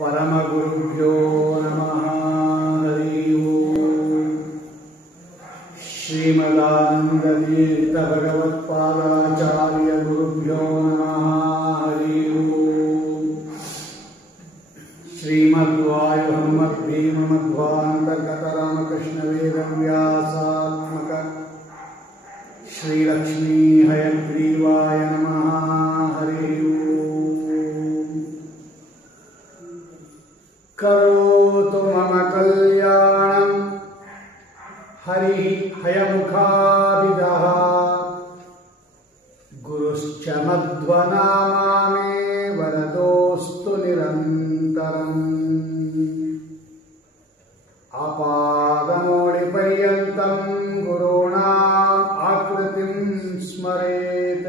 परमगुरुभ्यो नमः। हरि ओम्। श्रीमदानन्दतीर्थभगवत्पादाचार्य गुरुभ्यो नमः। हरि ओम्। श्रीमद्वायु हनुमद्भीममध्वान्तर्गतरामकृष्णवेदव्यासात्मक श्रीलक्ष्मी हयग्रीवाय नमः। हरि करोतु मम कल्याणं हरिः हयमुखाभिदः गुरुश्च मध्वनामा मे वरदोऽस्तु निरन्तरम्। आपादमौलिपर्यन्तं गुरूणाम् आकृतिं स्मरेत्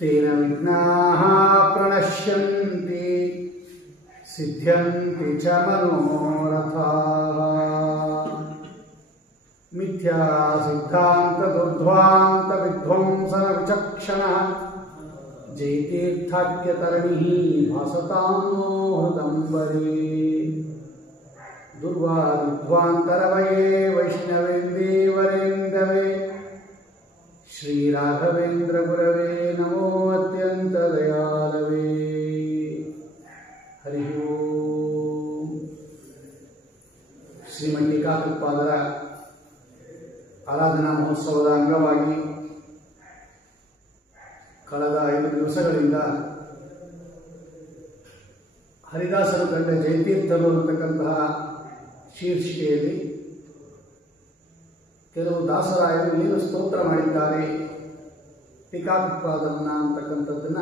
तेन विघ्नाः प्रणश्यन्ति सिद्ध्यन्ति च मनोरथाः। मिथ्या सिद्धान्त दुर्ध्वान्त विध्वंसन विचक्षणः जयतीर्थाख्यतरणिः भासतां नो हृदम्बरे। दुर्वाध्वान्तरवये वैष्णवेन्दीवरेन्दवे श्रीराघवेन्द्र गुरवे नमो अत्यन्तदयालवे। हरि ओम। ಶ್ರೀಮಂಟಿಕಾಕೃತ್ಪಾದರ ಆರಾಧನಾ ಮಹೋತ್ಸವದ ಅಂಗವಾಗಿ ಕಳೆದ 5 ದಿವಸಗಳಿಂದ ಹರಿದಾಸರು ಕಂಡ ಜಯತೀರ್ಥರು ಅನ್ನತಕ್ಕಂತಹ ಶೀರ್ಷಿಕೆಯಲ್ಲಿ ಕೆಲವು ದಾಸರಾಯರು ಏನು ಸ್ತೋತ್ರ ಮಾಡಿದ್ದಾರೆ ಟೀಕಾಕೃತ್ಪಾದರನ್ನ ಅಂತಕ್ಕಂಥದ್ದನ್ನ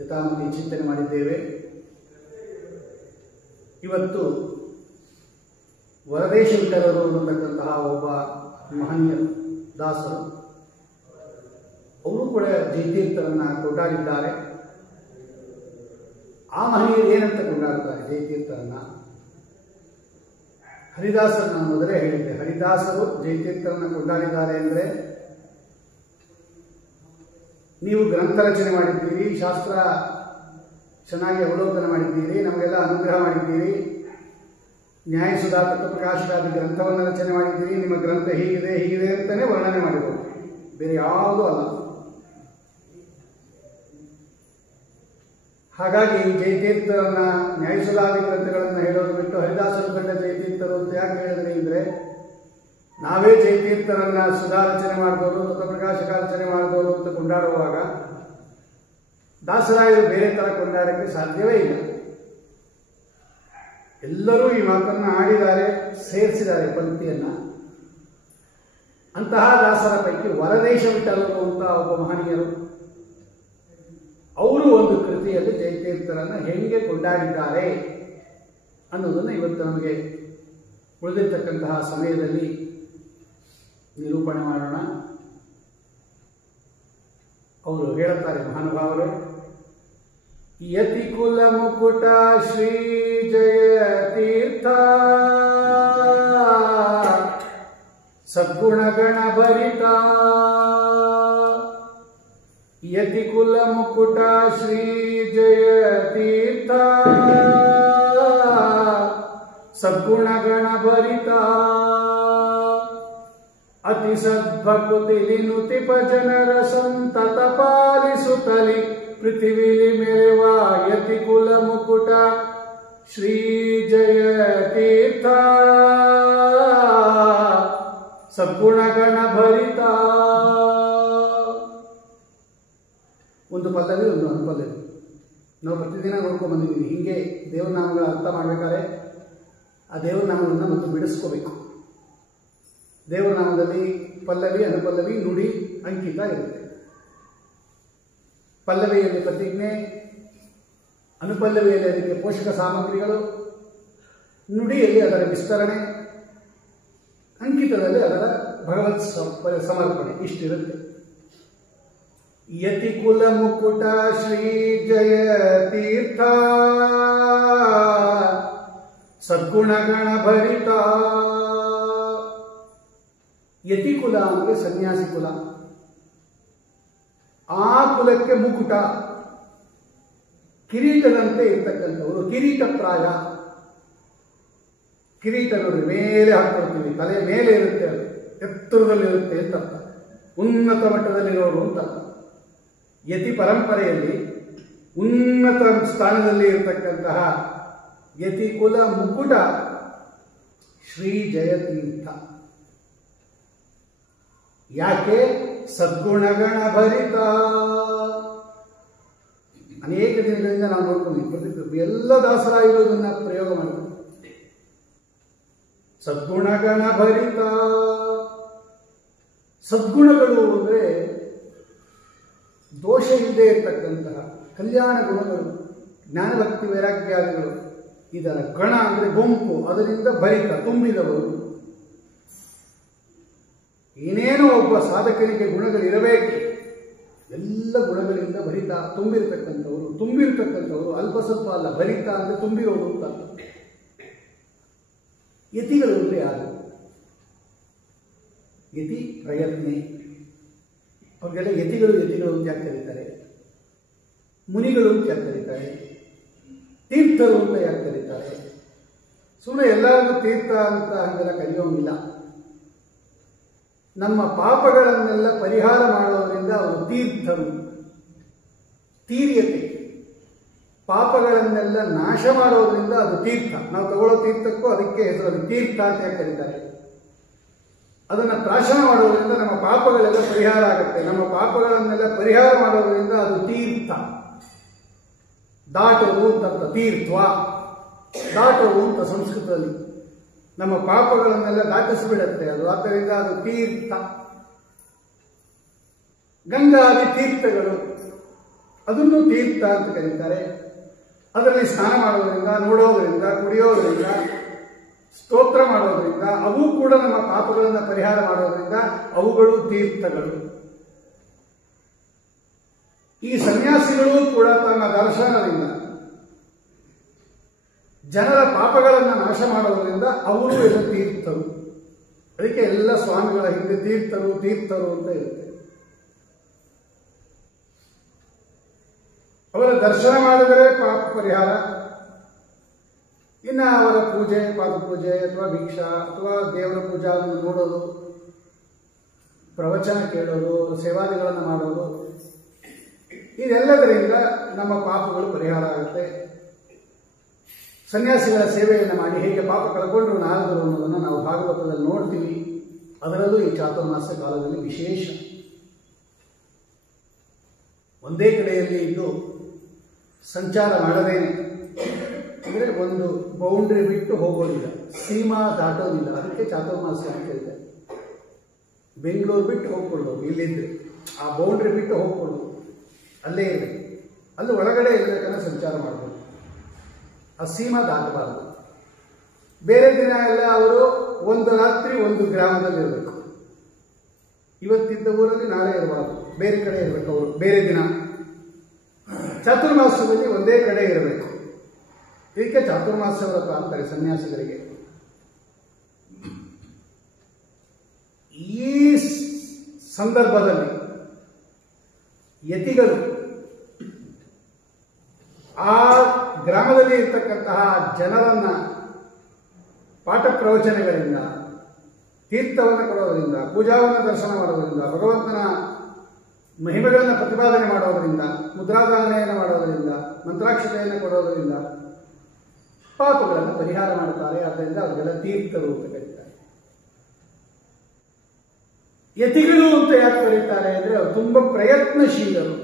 ಯಥಾಮತಿ ಚಿಂತನೆ ಮಾಡಿದ್ದೇವೆ. ಇವತ್ತು ವರದೇಶ ವಿಠಲರು ಅನ್ನತಕ್ಕಂತಹ ಒಬ್ಬ ಮಹನೀಯ ದಾಸರು, ಅವರು ಕೂಡ ಜಯತೀರ್ಥರನ್ನ ಕೊಂಡಾಡಿದ್ದಾರೆ. ಆ ಮಹನೀಯರು ಏನಂತ ಕೊಂಡಾಡ್ತಾರೆ ಜಯತೀರ್ಥರನ್ನ? ಹರಿದಾಸರನ್ನ ಮೊದಲೇ ಹೇಳಿದ್ದೆ. ಹರಿದಾಸರು ಜಯತೀರ್ಥರನ್ನ ಕೊಂಡಾಡಿದ್ದಾರೆ ಅಂದರೆ, ನೀವು ಗ್ರಂಥ ರಚನೆ ಮಾಡಿದ್ದೀರಿ, ಶಾಸ್ತ್ರ ಚೆನ್ನಾಗಿ ಅವಲೋಕನ ಮಾಡಿದ್ದೀರಿ, ನಮಗೆಲ್ಲ ಅನುಗ್ರಹ ಮಾಡಿದ್ದೀರಿ, ನ್ಯಾಯಸುಧಾ ತತ್ವಪ್ರಕಾಶಾದಿ ಗ್ರಂಥವನ್ನು ರಚನೆ ಮಾಡಿದ್ದೀರಿ, ನಿಮ್ಮ ಗ್ರಂಥ ಹೀಗಿದೆ ಹೀಗಿದೆ ಅಂತಲೇ ವರ್ಣನೆ ಮಾಡಿರೋದು, ಬೇರೆ ಯಾವುದೂ ಅಲ್ಲ. ಹಾಗಾಗಿ ಜಯತೀರ್ಥರನ್ನ ನ್ಯಾಯಸುಧಾದಿ ಗ್ರಂಥಗಳನ್ನು ಹೇಳೋದು ಬಿಟ್ಟು ಹರಿದಾಸರು ಕಂಡ ಜಯತೀರ್ಥರು ಅಂತ ಯಾಕೆ ಹೇಳಿದ್ರಿ ಅಂದರೆ, ನಾವೇ ಜಯತೀರ್ಥರನ್ನ ಸುಧಾ ರಚನೆ ಮಾಡಿದವರು, ತತ್ವಪ್ರಕಾಶಕ ರಚನೆ ಮಾಡಿದವರು ಅಂತ ಕೊಂಡಾಡುವಾಗ ದಾಸರಾಯರು ಬೇರೆ ತರ ಕೊಂಡಾಡಕ್ಕೆ ಸಾಧ್ಯವೇ ಇಲ್ಲ. ಎಲ್ಲರೂ ಈ ಮಾತನ್ನ ಆಡಿದ್ದಾರೆ, ಸೇರಿಸಿದ್ದಾರೆ ಪಂಕ್ತಿಯನ್ನ. ಅಂತಹ ದಾಸರ ಪೈಕಿ ವರದೇಶ ವಿಠಲರು ಅಂತ ಒಬ್ಬ ಮಹನೀಯರು, ಅವರು ಒಂದು ಕೃತಿಯಲ್ಲಿ ಜಯತೀರ್ಥರನ್ನ ಹೆಂಗೆ ಕೊಂಡಾಡಿದ್ದಾರೆ ಅನ್ನೋದನ್ನು ಇವತ್ತು ನಮಗೆ ಉಳಿದಿರ್ತಕ್ಕಂತಹ ಸಮಯದಲ್ಲಿ ನಿರೂಪಣೆ ಮಾಡೋಣ. ಅವರು ಹೇಳುತ್ತಾರೆ ಮಹಾನುಭಾವರು, ಯತಿ ಕುಲ ಮುಕುಟ ಶ್ರೀ ಜಯತೀರ್ಥ ಸದ್ಗುಣ ಗಣ ಭರಿತ ಯತಿಕುಲ ಮುಕುಟ ಶ್ರೀ ಜಯ ತೀರ್ಥ ಸದ್ಗುಣಗಣ ಭರಿತ ಅತಿ ಸದ್ಭಕುತಿಲಿ ನುತಿಪ ಜನರ ಸಂತತ ಪಾಲಿಸುತ್ತಲಿ ಪೃಥಿವಿಲಿ ಮೆರೆವ ಯತಿಕುಲ ಮುಕುಟ ಶ್ರೀ ಜಯ ತೀರ್ಥ ಸದ್ಗುಣಗಣ ಭರಿತ. ಒಂದು ಪಲ್ಲವಿ ಒಂದು ಅನುಪಲ್ಲವಿ ನಾವು ಪ್ರತಿದಿನ ನೋಡ್ಕೊಂಡು ಬಂದಿದ್ದೀವಿ. ಹೀಗೆ ದೇವ್ರ ನಾಮಗಳ ಅರ್ಥ ಮಾಡಬೇಕಾದ್ರೆ ಆ ದೇವ್ರ ನಾಮಗಳನ್ನು ಮತ್ತು ಬಿಡಿಸ್ಕೋಬೇಕು. ದೇವ್ರ ನಾಮದಲ್ಲಿ ಪಲ್ಲವಿ ಅನುಪಲ್ಲವಿ ನುಡಿ ಅಂಕಿತ ಇರುತ್ತೆ. ಪಲ್ಲವಿಯಲ್ಲಿ ಪ್ರತಿಜ್ಞೆ, ಅನುಪಲ್ಲವಿಯಲ್ಲಿ ಅದಕ್ಕೆ ಪೋಷಕ ಸಾಮಗ್ರಿಗಳು, ನುಡಿಯಲ್ಲಿ ಅದರ ವಿಸ್ತರಣೆ, ಅಂಕಿತದಲ್ಲಿ ಅದರ ಭಗವತ್ ಸಮರ್ಪಣೆ ಇಷ್ಟಿರುತ್ತೆ. ಯತಿಕುಲ ಮುಕುಟ ಶ್ರೀ ಜಯ ತೀರ್ಥ ಸದ್ಗುಣಗಣ ಭರಿತ. ಯತಿಕುಲ ಅಂದರೆ ಸನ್ಯಾಸಿ ಕುಲ. ಆ ಕುಲಕ್ಕೆ ಮುಕುಟ, ಕಿರೀಟದಂತೆ ಇರ್ತಕ್ಕಂಥವರು, ಕಿರೀಟಪ್ರಾಯ. ಕಿರೀಟ ನೋಡಿ ಮೇಲೆ ಹಾಕೊಳ್ತೀವಿ, ತಲೆ ಮೇಲೆ ಇರುತ್ತೆ, ಅದು ಎತ್ತರದಲ್ಲಿರುತ್ತೆ ಅಂತ ಅರ್ಥ, ಉನ್ನತ ಮಟ್ಟದಲ್ಲಿರೋರು ಅಂತ. ಯತಿ ಪರಂಪರೆಯಲ್ಲಿ ಉನ್ನತ ಸ್ಥಾನದಲ್ಲಿ ಇರತಕ್ಕಂತಹ ಯತಿಕುಲ ಮುಕುಟ ಶ್ರೀ ಜಯತೀರ್ಥ. ಯಾಕೆ? ಸದ್ಗುಣಗಣ ಭರಿತ. ಅನೇಕ ದಿನಗಳಿಂದ ನಾವು ನೋಡ್ಕೊಂಡಿದ್ದೀವಿ, ಎಲ್ಲ ದಾಸರಾಗಿರೋದನ್ನ ಪ್ರಯೋಗ ಮಾಡಿದ್ರು. ಸದ್ಗುಣಗಣ ಭರಿತ. ಸದ್ಗುಣಗಳು ಅಂದರೆ ದೋಷ ಇಲ್ಲದೆ ಇರತಕ್ಕಂತಹ ಕಲ್ಯಾಣ ಗುಣಗಳು, ಜ್ಞಾನಭಕ್ತಿ ವೈರಾಗ್ಯಾದಿಗಳು. ಇದರ ಗಣ ಅಂದರೆ ಗುಂಪು, ಅದರಿಂದ ಭರಿತ ತುಂಬಿದವರು. ಏನೇನೋ ಒಬ್ಬ ಸಾಧಕನಿಗೆ ಗುಣಗಳಿರಬೇಕು, ಎಲ್ಲ ಗುಣಗಳಿಂದ ಭರಿತ ತುಂಬಿರ್ತಕ್ಕಂಥವರು ಅಲ್ಪ ಸ್ವಲ್ಪ ಅಲ್ಲ, ಭರಿತ ಅಂದರೆ ತುಂಬಿರೋರು ಅಂತ. ಯತಿಗಳು ಅಂದರೆ ಯಾರು? ಯತಿ ಪ್ರಯತ್ನೆ. ಅವ್ರಿಗೆಲ್ಲ ಯತಿಗಳು ಅಂತ ಯಾಕೆ ಕರೀತಾರೆ? ಮುನಿಗಳು ಅಂತ ಯಾಕೆ ಕರೀತಾರೆ? ತೀರ್ಥರು ಅಂತ ಯಾಕೆ ಕರೀತಾರೆ? ಸುಮ್ಮನೆ ಎಲ್ಲರಿಗೂ ತೀರ್ಥ ಅಂತ ಹಂಗೆಲ್ಲ ಕರೆಯೋಂಗಿಲ್ಲ. ನಮ್ಮ ಪಾಪಗಳನ್ನೆಲ್ಲ ಪರಿಹಾರ ಮಾಡೋದರಿಂದ ಅವರು ತೀರ್ಥರು. ತೀರ್ಯತೆ, ಪಾಪಗಳನ್ನೆಲ್ಲ ನಾಶ ಮಾಡೋದ್ರಿಂದ ಅದು ತೀರ್ಥ. ನಾವು ತಗೊಳ್ಳೋ ತೀರ್ಥಕ್ಕೂ ಅದಕ್ಕೆ ಹೆಸರು ತೀರ್ಥ ಅಂತ ಯಾಕೆ ಕರೀತಾರೆ? ಅದನ್ನು ಪ್ರಾಶನ ಮಾಡೋದ್ರಿಂದ ನಮ್ಮ ಪಾಪಗಳೆಲ್ಲ ಪರಿಹಾರ ಆಗುತ್ತೆ. ನಮ್ಮ ಪಾಪಗಳನ್ನೆಲ್ಲ ಪರಿಹಾರ ಮಾಡೋದ್ರಿಂದ ಅದು ತೀರ್ಥ. ದಾಟೋದು ಅಂತ ತೀರ್ಥ, ದಾಟೋದು ಅಂತ ಸಂಸ್ಕೃತದಲ್ಲಿ. ನಮ್ಮ ಪಾಪಗಳನ್ನೆಲ್ಲ ದಾಟಿಸಿಬಿಡುತ್ತೆ ಅದು, ಆದ್ದರಿಂದ ಅದು ತೀರ್ಥ. ಗಂಗಾದಿ ತೀರ್ಥಗಳು, ಅದನ್ನು ತೀರ್ಥ ಅಂತ ಕರೀತಾರೆ. ಅದರಲ್ಲಿ ಸ್ನಾನ ಮಾಡೋದ್ರಿಂದ, ನೋಡೋದ್ರಿಂದ, ಕುಡಿಯೋದ್ರಿಂದ, ಸ್ತೋತ್ರ ಮಾಡೋದ್ರಿಂದ, ಅವು ಕೂಡ ನಮ್ಮ ಪಾಪಗಳನ್ನು ಪರಿಹಾರ ಮಾಡೋದ್ರಿಂದ ಅವುಗಳು ತೀರ್ಥಗಳು. ಈ ಸನ್ಯಾಸಿಗಳು ಕೂಡ ತನ್ನ ದರ್ಶನದಿಂದ ಜನರ ಪಾಪಗಳನ್ನು ನಾಶ ಮಾಡೋದ್ರಿಂದ ಅವರು ಎಲ್ಲ ತೀರ್ಥರು. ಅದಕ್ಕೆ ಎಲ್ಲ ಸ್ವಾಮಿಗಳ ಹಿಂದೆ ತೀರ್ಥರು ಅಂತ ಇರುತ್ತೆ. ಅವರ ದರ್ಶನ ಮಾಡಿದರೆ ಪಾಪ ಪರಿಹಾರ. ಇನ್ನು ಅವರ ಪೂಜೆ, ಪಾದಪೂಜೆ ಅಥವಾ ಭಿಕ್ಷಾ ಅಥವಾ ದೇವರ ಪೂಜಾ ನೋಡೋದು, ಪ್ರವಚನ ಕೇಳೋದು, ಸೇವಾದಿಗಳನ್ನು ಮಾಡೋದು, ಇದೆಲ್ಲದರಿಂದ ನಮ್ಮ ಪಾಪಗಳು ಪರಿಹಾರ ಆಗುತ್ತೆ. ಸನ್ಯಾಸಿಗಳ ಸೇವೆಯನ್ನು ಮಾಡಿ ಹೇಗೆ ಪಾಪ ಕಳ್ಕೊಂಡ್ರು ನಾರದರು ಅನ್ನೋದನ್ನು ನಾವು ಭಾಗವತದಲ್ಲಿ ನೋಡ್ತೀವಿ. ಅದರಲ್ಲೂ ಈ ಚಾತುರ್ಮಾಸ್ಯ ಕಾಲದಲ್ಲಿ ವಿಶೇಷ. ಒಂದೇ ಕಡೆಯಲ್ಲಿ ಇದ್ದು ಸಂಚಾರ ಮಾಡದೇನೆ, ಅಂದರೆ ಒಂದು ಬೌಂಡ್ರಿ ಬಿಟ್ಟು ಹೋಗೋದಿಲ್ಲ, ಸೀಮಾ ದಾಟೋದಿಲ್ಲ. ಅದಕ್ಕೆ ಚಾತುರ್ಮಾಸ್ಯ ಅಂತ ಹೇಳಿದೆ. ಬೆಂಗಳೂರು ಬಿಟ್ಟು ಹೋಗ್ಕೊಳ್ಳೋದು, ಇಲ್ಲಿದ್ರೆ ಆ ಬೌಂಡ್ರಿ ಬಿಟ್ಟು ಹೋಗ್ಕೊಳ್ಳೋದು, ಅಲ್ಲೇ ಇರಬೇಕು. ಅಲ್ಲಿ ಒಳಗಡೆ ಇರಬೇಕನ್ನ ಸಂಚಾರ ಮಾಡಬೇಕು, ಆ ಸೀಮಾ ದಾಟಬಾರದು. ಬೇರೆ ದಿನ ಎಲ್ಲ ಅವರು ಒಂದು ರಾತ್ರಿ ಒಂದು ಗ್ರಾಮದಲ್ಲಿ ಇರಬೇಕು. ಇವತ್ತಿದ್ದ ಊರಲ್ಲಿ ನಾಳೆ ಇರಬಾರ್ದು, ಬೇರೆ ಕಡೆ ಇರಬೇಕು ಅವರು ಬೇರೆ ದಿನ. ಚಾತುರ್ಮಾಸ್ಯದಲ್ಲಿ ಒಂದೇ ಕಡೆ ಇರಬೇಕು. ಇದಕ್ಕೆ ಚಾತುರ್ಮಾಸ್ಯ ವ್ರತ ಅಂತಾರೆ ಸನ್ಯಾಸಿಗಳಿಗೆ. ಈ ಸಂದರ್ಭದಲ್ಲಿ ಯತಿಗಳು ಆ ಗ್ರಾಮದಲ್ಲಿ ಇರ್ತಕ್ಕಂತಹ ಜನರನ್ನ ಪಾಠ ಪ್ರವಚನಗಳಿಂದ, ತೀರ್ಥವನ್ನು ಕೊಡೋದರಿಂದ, ಪೂಜಾವನ್ನು ದರ್ಶನ ಮಾಡೋದರಿಂದ, ಭಗವಂತನ ಮಹಿಮೆಗಳನ್ನು ಪ್ರತಿಪಾದನೆ ಮಾಡೋದರಿಂದ, ಮುದ್ರಾಧಾರಣೆಯನ್ನು ಮಾಡೋದರಿಂದ, ಮಂತ್ರಾಕ್ಷತೆಯನ್ನು ಕೊಡೋದರಿಂದ ಪಾಪಗಳನ್ನು ಪರಿಹಾರ ಮಾಡುತ್ತಾರೆ. ಆದ್ದರಿಂದ ಅವರಿಗೆಲ್ಲ ತೀರ್ಥರು ಅಂತ ಕರೀತಾರೆ. ಯತಿಗಳು ಅಂತ ಯಾಕೆ ಕರೀತಾರೆ ಅಂದರೆ ಅವರು ತುಂಬಾ ಪ್ರಯತ್ನಶೀಲರು.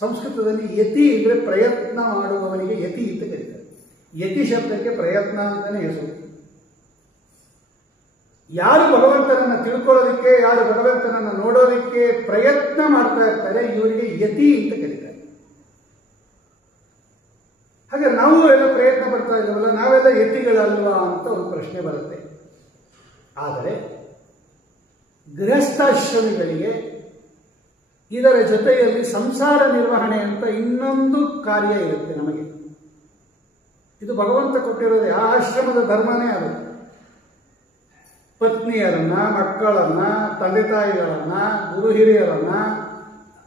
ಸಂಸ್ಕೃತದಲ್ಲಿ ಯತಿ ಅಂದರೆ ಪ್ರಯತ್ನ ಮಾಡುವವನಿಗೆ ಯತಿ ಅಂತ ಕರೀತಾರೆ. ಯತಿ ಶಬ್ದಕ್ಕೆ ಪ್ರಯತ್ನ ಅಂತಾನೆ ಹೆಸರು. ಯಾರು ಭಗವಂತನನ್ನ ತಿಳ್ಕೊಳ್ಳೋದಕ್ಕೆ, ಯಾರು ಭಗವಂತನನ್ನ ನೋಡೋದಕ್ಕೆ ಪ್ರಯತ್ನ ಮಾಡ್ತಾ ಇರ್ತಾರೆ ಇವರಿಗೆ ಯತಿ ಅಂತ ಕರೀತಾರೆ. ಹಾಗೆ ನಾವು ಎಲ್ಲ ಪ್ರಯತ್ನ ಪಡ್ತಾ ಇದ್ದೀವಲ್ಲ, ನಾವೆಲ್ಲ ಯತಿಗಳಲ್ವಾ ಅಂತ ಒಂದು ಪ್ರಶ್ನೆ ಬರುತ್ತೆ. ಆದರೆ ಗೃಹಸ್ಥಾಶ್ರಮಿಗಳಿಗೆ ಇದರ ಜೊತೆಯಲ್ಲಿ ಸಂಸಾರ ನಿರ್ವಹಣೆ ಅಂತ ಇನ್ನೊಂದು ಕಾರ್ಯ ಇರುತ್ತೆ ನಮಗೆ. ಇದು ಭಗವಂತ ಕೊಟ್ಟಿರೋದೇ, ಆ ಆಶ್ರಮದ ಧರ್ಮನೇ ಅದು. ಪತ್ನಿಯರನ್ನ, ಮಕ್ಕಳನ್ನ, ತಂದೆ ತಾಯಿಗಳನ್ನ, ಗುರು ಹಿರಿಯರನ್ನ,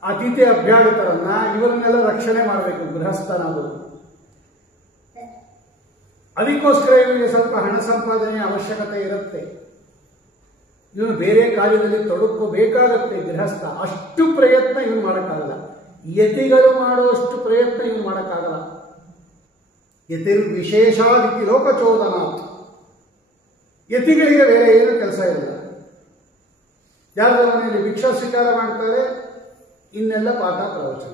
ಅತಿಥಿ ಅಭ್ಯಾಗತರನ್ನ ಇವರನ್ನೆಲ್ಲ ರಕ್ಷಣೆ ಮಾಡಬೇಕು ಗೃಹಸ್ಥನಾಗುವುದು. ಅದಕ್ಕೋಸ್ಕರ ಇವನಿಗೆ ಸ್ವಲ್ಪ ಹಣ ಸಂಪಾದನೆಯ ಅವಶ್ಯಕತೆ ಇರುತ್ತೆ. ಇವನು ಬೇರೆ ಕಾರ್ಯದಲ್ಲಿ ತೊಡಕೋಬೇಕಾಗತ್ತೆ ಗೃಹಸ್ಥ. ಅಷ್ಟು ಪ್ರಯತ್ನ ಇವನು ಮಾಡೋಕ್ಕಾಗಲ್ಲ. ಯತಿಗಳು ಮಾಡುವಷ್ಟು ಪ್ರಯತ್ನ ಇವನು ಮಾಡೋಕ್ಕಾಗಲ್ಲ. ಯತಿರ್ ವಿಶೇಷಾದಿತಿ ಲೋಕಚೋದನಾತ್. ಯತಿಗಳಿಗೆ ಬೇರೆ ಏನು ಕೆಲಸ ಇರಲ್ಲ. ಯಾರ ಮನೆಯಲ್ಲಿ ಭಿಕ್ಷಾ ಸ್ವೀಕಾರ ಮಾಡ್ತಾರೆ, ಇನ್ನೆಲ್ಲ ಪಾಠ ಪ್ರವಚನ.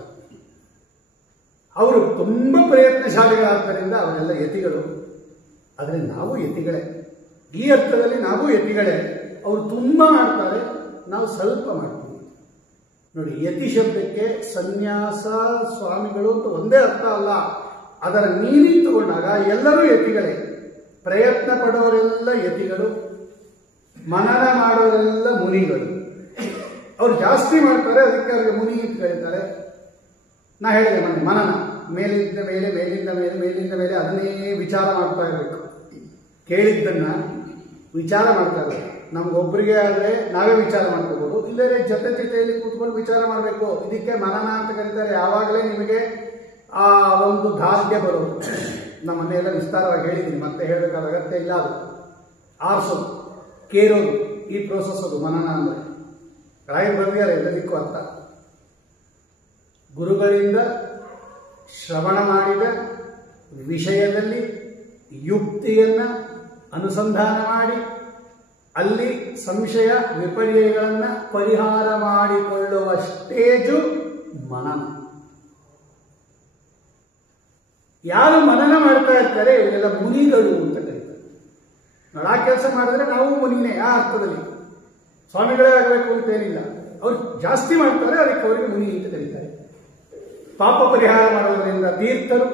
ಅವರು ತುಂಬಾ ಪ್ರಯತ್ನಶಾಲಿಗಳಾದ್ದರಿಂದ ಅವರೆಲ್ಲ ಯತಿಗಳು. ಆದರೆ ನಾವು ಯತಿಗಳೇ, ಈ ಅರ್ಥದಲ್ಲಿ ನಾವು ಯತಿಗಳೇ. ಅವರು ತುಂಬಾ ಮಾಡ್ತಾರೆ, ನಾವು ಸ್ವಲ್ಪ ಮಾಡ್ತೀವಿ. ನೋಡಿ, ಯತಿ ಶಬ್ದಕ್ಕೆ ಸನ್ಯಾಸ ಸ್ವಾಮಿಗಳು ಅಂತ ಒಂದೇ ಅರ್ಥ ಅಲ್ಲ. ಅದರ ಮೀನಿಂಗ್ ತಗೊಂಡಾಗ ಎಲ್ಲರೂ ಯತಿಗಳೇ. ಪ್ರಯತ್ನ ಪಡೋರೆಲ್ಲ ಯತಿಗಳು, ಮನನ ಮಾಡೋರೆಲ್ಲ ಮುನಿಗಳು. ಅವ್ರು ಜಾಸ್ತಿ ಮಾಡ್ತಾರೆ, ಅದಕ್ಕೆ ಅವ್ರಿಗೆ ಮುನಿ ಅಂತ ಕರೀತಾರೆ. ನಾ ಹೇಳಿದೆ ಮೊನ್ನೆ, ಮನನ ಮೇಲಿಂದ ಮೇಲೆ, ಮೇಲಿಂದ ಮೇಲೆ, ಮೇಲಿಂದ ಮೇಲೆ ಅದನ್ನೇ ವಿಚಾರ ಮಾಡ್ತಾ ಇರಬೇಕು. ಕೇಳಿದ್ದನ್ನ ವಿಚಾರ ಮಾಡ್ತಾ ಇರಬೇಕು. ನಮ್ಗೊಬ್ಬರಿಗೆ ಆದರೆ ನಾವೇ ವಿಚಾರ ಮಾಡ್ಕೋಬಹುದು, ಇಲ್ಲದೇ ಜೊತೆಯಲ್ಲಿ ಕೂತ್ಕೊಂಡು ವಿಚಾರ ಮಾಡಬೇಕು. ಇದಕ್ಕೆ ಮನನ ಅಂತ ಕರೀತಾರೆ. ಯಾವಾಗಲೇ ನಿಮಗೆ ಆ ಒಂದು ದಾರ್ಢ್ಯ ಬರೋದು. ನಮ್ಮ ಮನೆಯೆಲ್ಲ ವಿಸ್ತಾರವಾಗಿ ಹೇಳಿದ್ದೀನಿ, ಮತ್ತೆ ಹೇಳಬೇಕಾದ ಅಗತ್ಯ ಇಲ್ಲ. ಅದು ಆರಿಸೋದು, ಕೇರೋದು, ಈ ಪ್ರೋಸೆಸ್ ಅದು ಮನನ ಅಂದರೆ. ರಾಯರು ಬರೆದಿದ್ದಾರೆ ಎಲ್ಲದಕ್ಕೂ ಅರ್ಥ. ಗುರುಗಳಿಂದ ಶ್ರವಣ ಮಾಡಿದ ವಿಷಯದಲ್ಲಿ ಯುಕ್ತಿಯನ್ನ ಅನುಸಂಧಾನ ಮಾಡಿ ಅಲ್ಲಿ ಸಂಶಯ ವಿಪರ್ಯಯಗಳನ್ನ ಪರಿಹಾರ ಮಾಡಿಕೊಳ್ಳುವ ಸ್ಟೇಜು ಮನನ. ಯಾರು ಮನನ ಮಾಡ್ತಾ ಇರ್ತಾರೆ ಇವರೆಲ್ಲ ಮುನಿಗಳು ಅಂತ ಕರೀತಾರೆ. ಆ ಕೆಲಸ ಮಾಡಿದ್ರೆ ನಾವು ಮುನಿನೇ ಆ ಅರ್ಥದಲ್ಲಿ. ಸ್ವಾಮಿಗಳೇ ಆಗಬೇಕು ಅಂತೇನಿಲ್ಲ. ಅವ್ರು ಜಾಸ್ತಿ ಮಾಡ್ತಾರೆ, ಅದಕ್ಕೆ ಅವರಿಗೆ ಮುನಿ ಅಂತ ಕರೀತಾರೆ. ಪಾಪ ಪರಿಹಾರ ಮಾಡೋದರಿಂದ ತೀರ್ಥರು,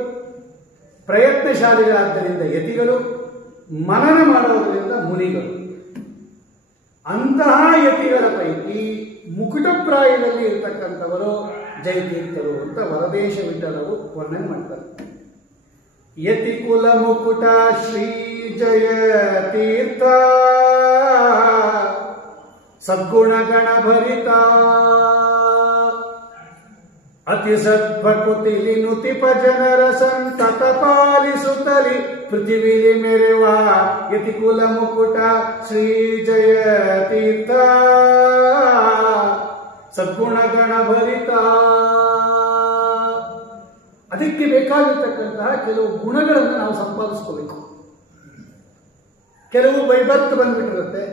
ಪ್ರಯತ್ನಶಾಲಿಗಳಾದ್ದರಿಂದ ಯತಿಗಳು, ಮನನ ಮಾಡೋದರಿಂದ ಮುನಿಗಳು. ಅಂತಹ ಯತಿಗಳ ಪೈಕಿ ಮುಕುಟಪ್ರಾಯದಲ್ಲಿ ಇರತಕ್ಕಂಥವರು ಜಯತೀರ್ಥರು ಅಂತ ವರದೇಶ ವಿಠಲರು ವರ್ಣನೆ ಮಾಡ್ತಾರೆ. ಯತಿ ಕುಲ ಮುಕುಟ ಶ್ರೀ ಜಯ ತೀರ್ಥ ಸದ್ಗುಣಗಣ ಭರಿತ ಅತಿ ಸದ್ಭಕುತಿಲಿ ನುತಿಪ ಜನರ ಸಂತತ ಪಾಲಿಸುತ್ತಲಿ ಪೃಥಿವಿಲಿ ಮೆರೆವ ಯತಿ ಕುಲ ಮುಕುಟ ಶ್ರೀ ಜಯ ತೀರ್ಥ ಸದ್ಗುಣಗಣ ಭರಿತ. ಅದಕ್ಕೆ ಬೇಕಾಗಿರ್ತಕ್ಕಂತಹ ಕೆಲವು ಗುಣಗಳನ್ನು ನಾವು ಸಂಪಾದಿಸ್ಕೋಬೇಕು. ಕೆಲವು ಬೈಬರ್ತ್ ಬಂದ್ಬಿಟ್ಟಿರುತ್ತೆ,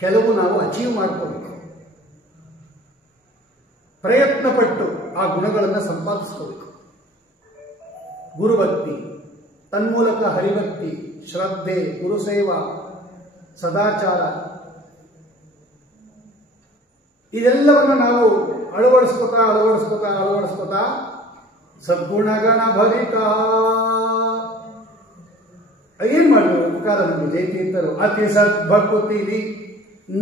ಕೆಲವು ನಾವು ಅಚೀವ್ ಮಾಡ್ಕೋಬೇಕು. ಪ್ರಯತ್ನ ಪಟ್ಟು ಆ ಗುಣಗಳನ್ನು ಸಂಪಾದಿಸ್ಕೋಬೇಕು. ಗುರುಭಕ್ತಿ, ತನ್ಮೂಲಕ ಹರಿಭಕ್ತಿ, ಶ್ರದ್ಧೆ, ಗುರುಸೇವಾ, ಸದಾಚಾರ, ಇದೆಲ್ಲವನ್ನು ನಾವು ಅಳವಡಿಸ್ಕೋತಾ ಸದ್ಗುಣಗಣ ಭರಿತ. ಏನ್ ಮಾಡಿದ್ರು ಕಾಲದಲ್ಲಿ ಜಯತೀರ್ಥರು? ಅತಿ ಸದ್ಭಕುತಿಲಿ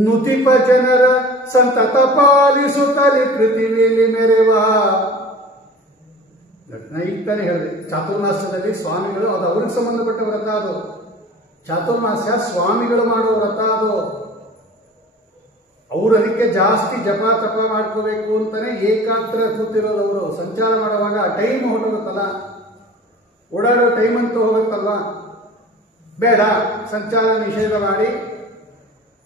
ನುತಿಪ ಜನರ ಸಂತತ ಪಾಲಿಸುತ್ತಲಿ ಪೃಥಿವಿಲಿ ಮೆರೆವ. ಈಗ ತಾನೇ ಹೇಳಿದೆ, ಚಾತುರ್ಮಾಸ್ಯದಲ್ಲಿ ಸ್ವಾಮಿಗಳು, ಅದು ಅವ್ರಿಗೆ ಸಂಬಂಧಪಟ್ಟ ವ್ರತ. ಅದು ಚಾತುರ್ಮಾಸ್ಯ ಸ್ವಾಮಿಗಳು ಮಾಡುವ ವ್ರತ. ಅದು ಅವರು ಅದಕ್ಕೆ ಜಾಸ್ತಿ ಜಪ ತಪ ಮಾಡ್ಕೋಬೇಕು ಅಂತಾನೆ ಏಕಾಗ್ರ ಕೂತಿರೋದು. ಅವರು ಸಂಚಾರ ಮಾಡುವಾಗ ಟೈಮ್ ಹೊರಟೋಗುತ್ತಲ್ಲ, ಓಡಾಡೋ ಟೈಮ್ ಅಂತೂ ಹೋಗುತ್ತಲ್ವಾ, ಬೇಡ, ಸಂಚಾರ ನಿಷೇಧ ಮಾಡಿ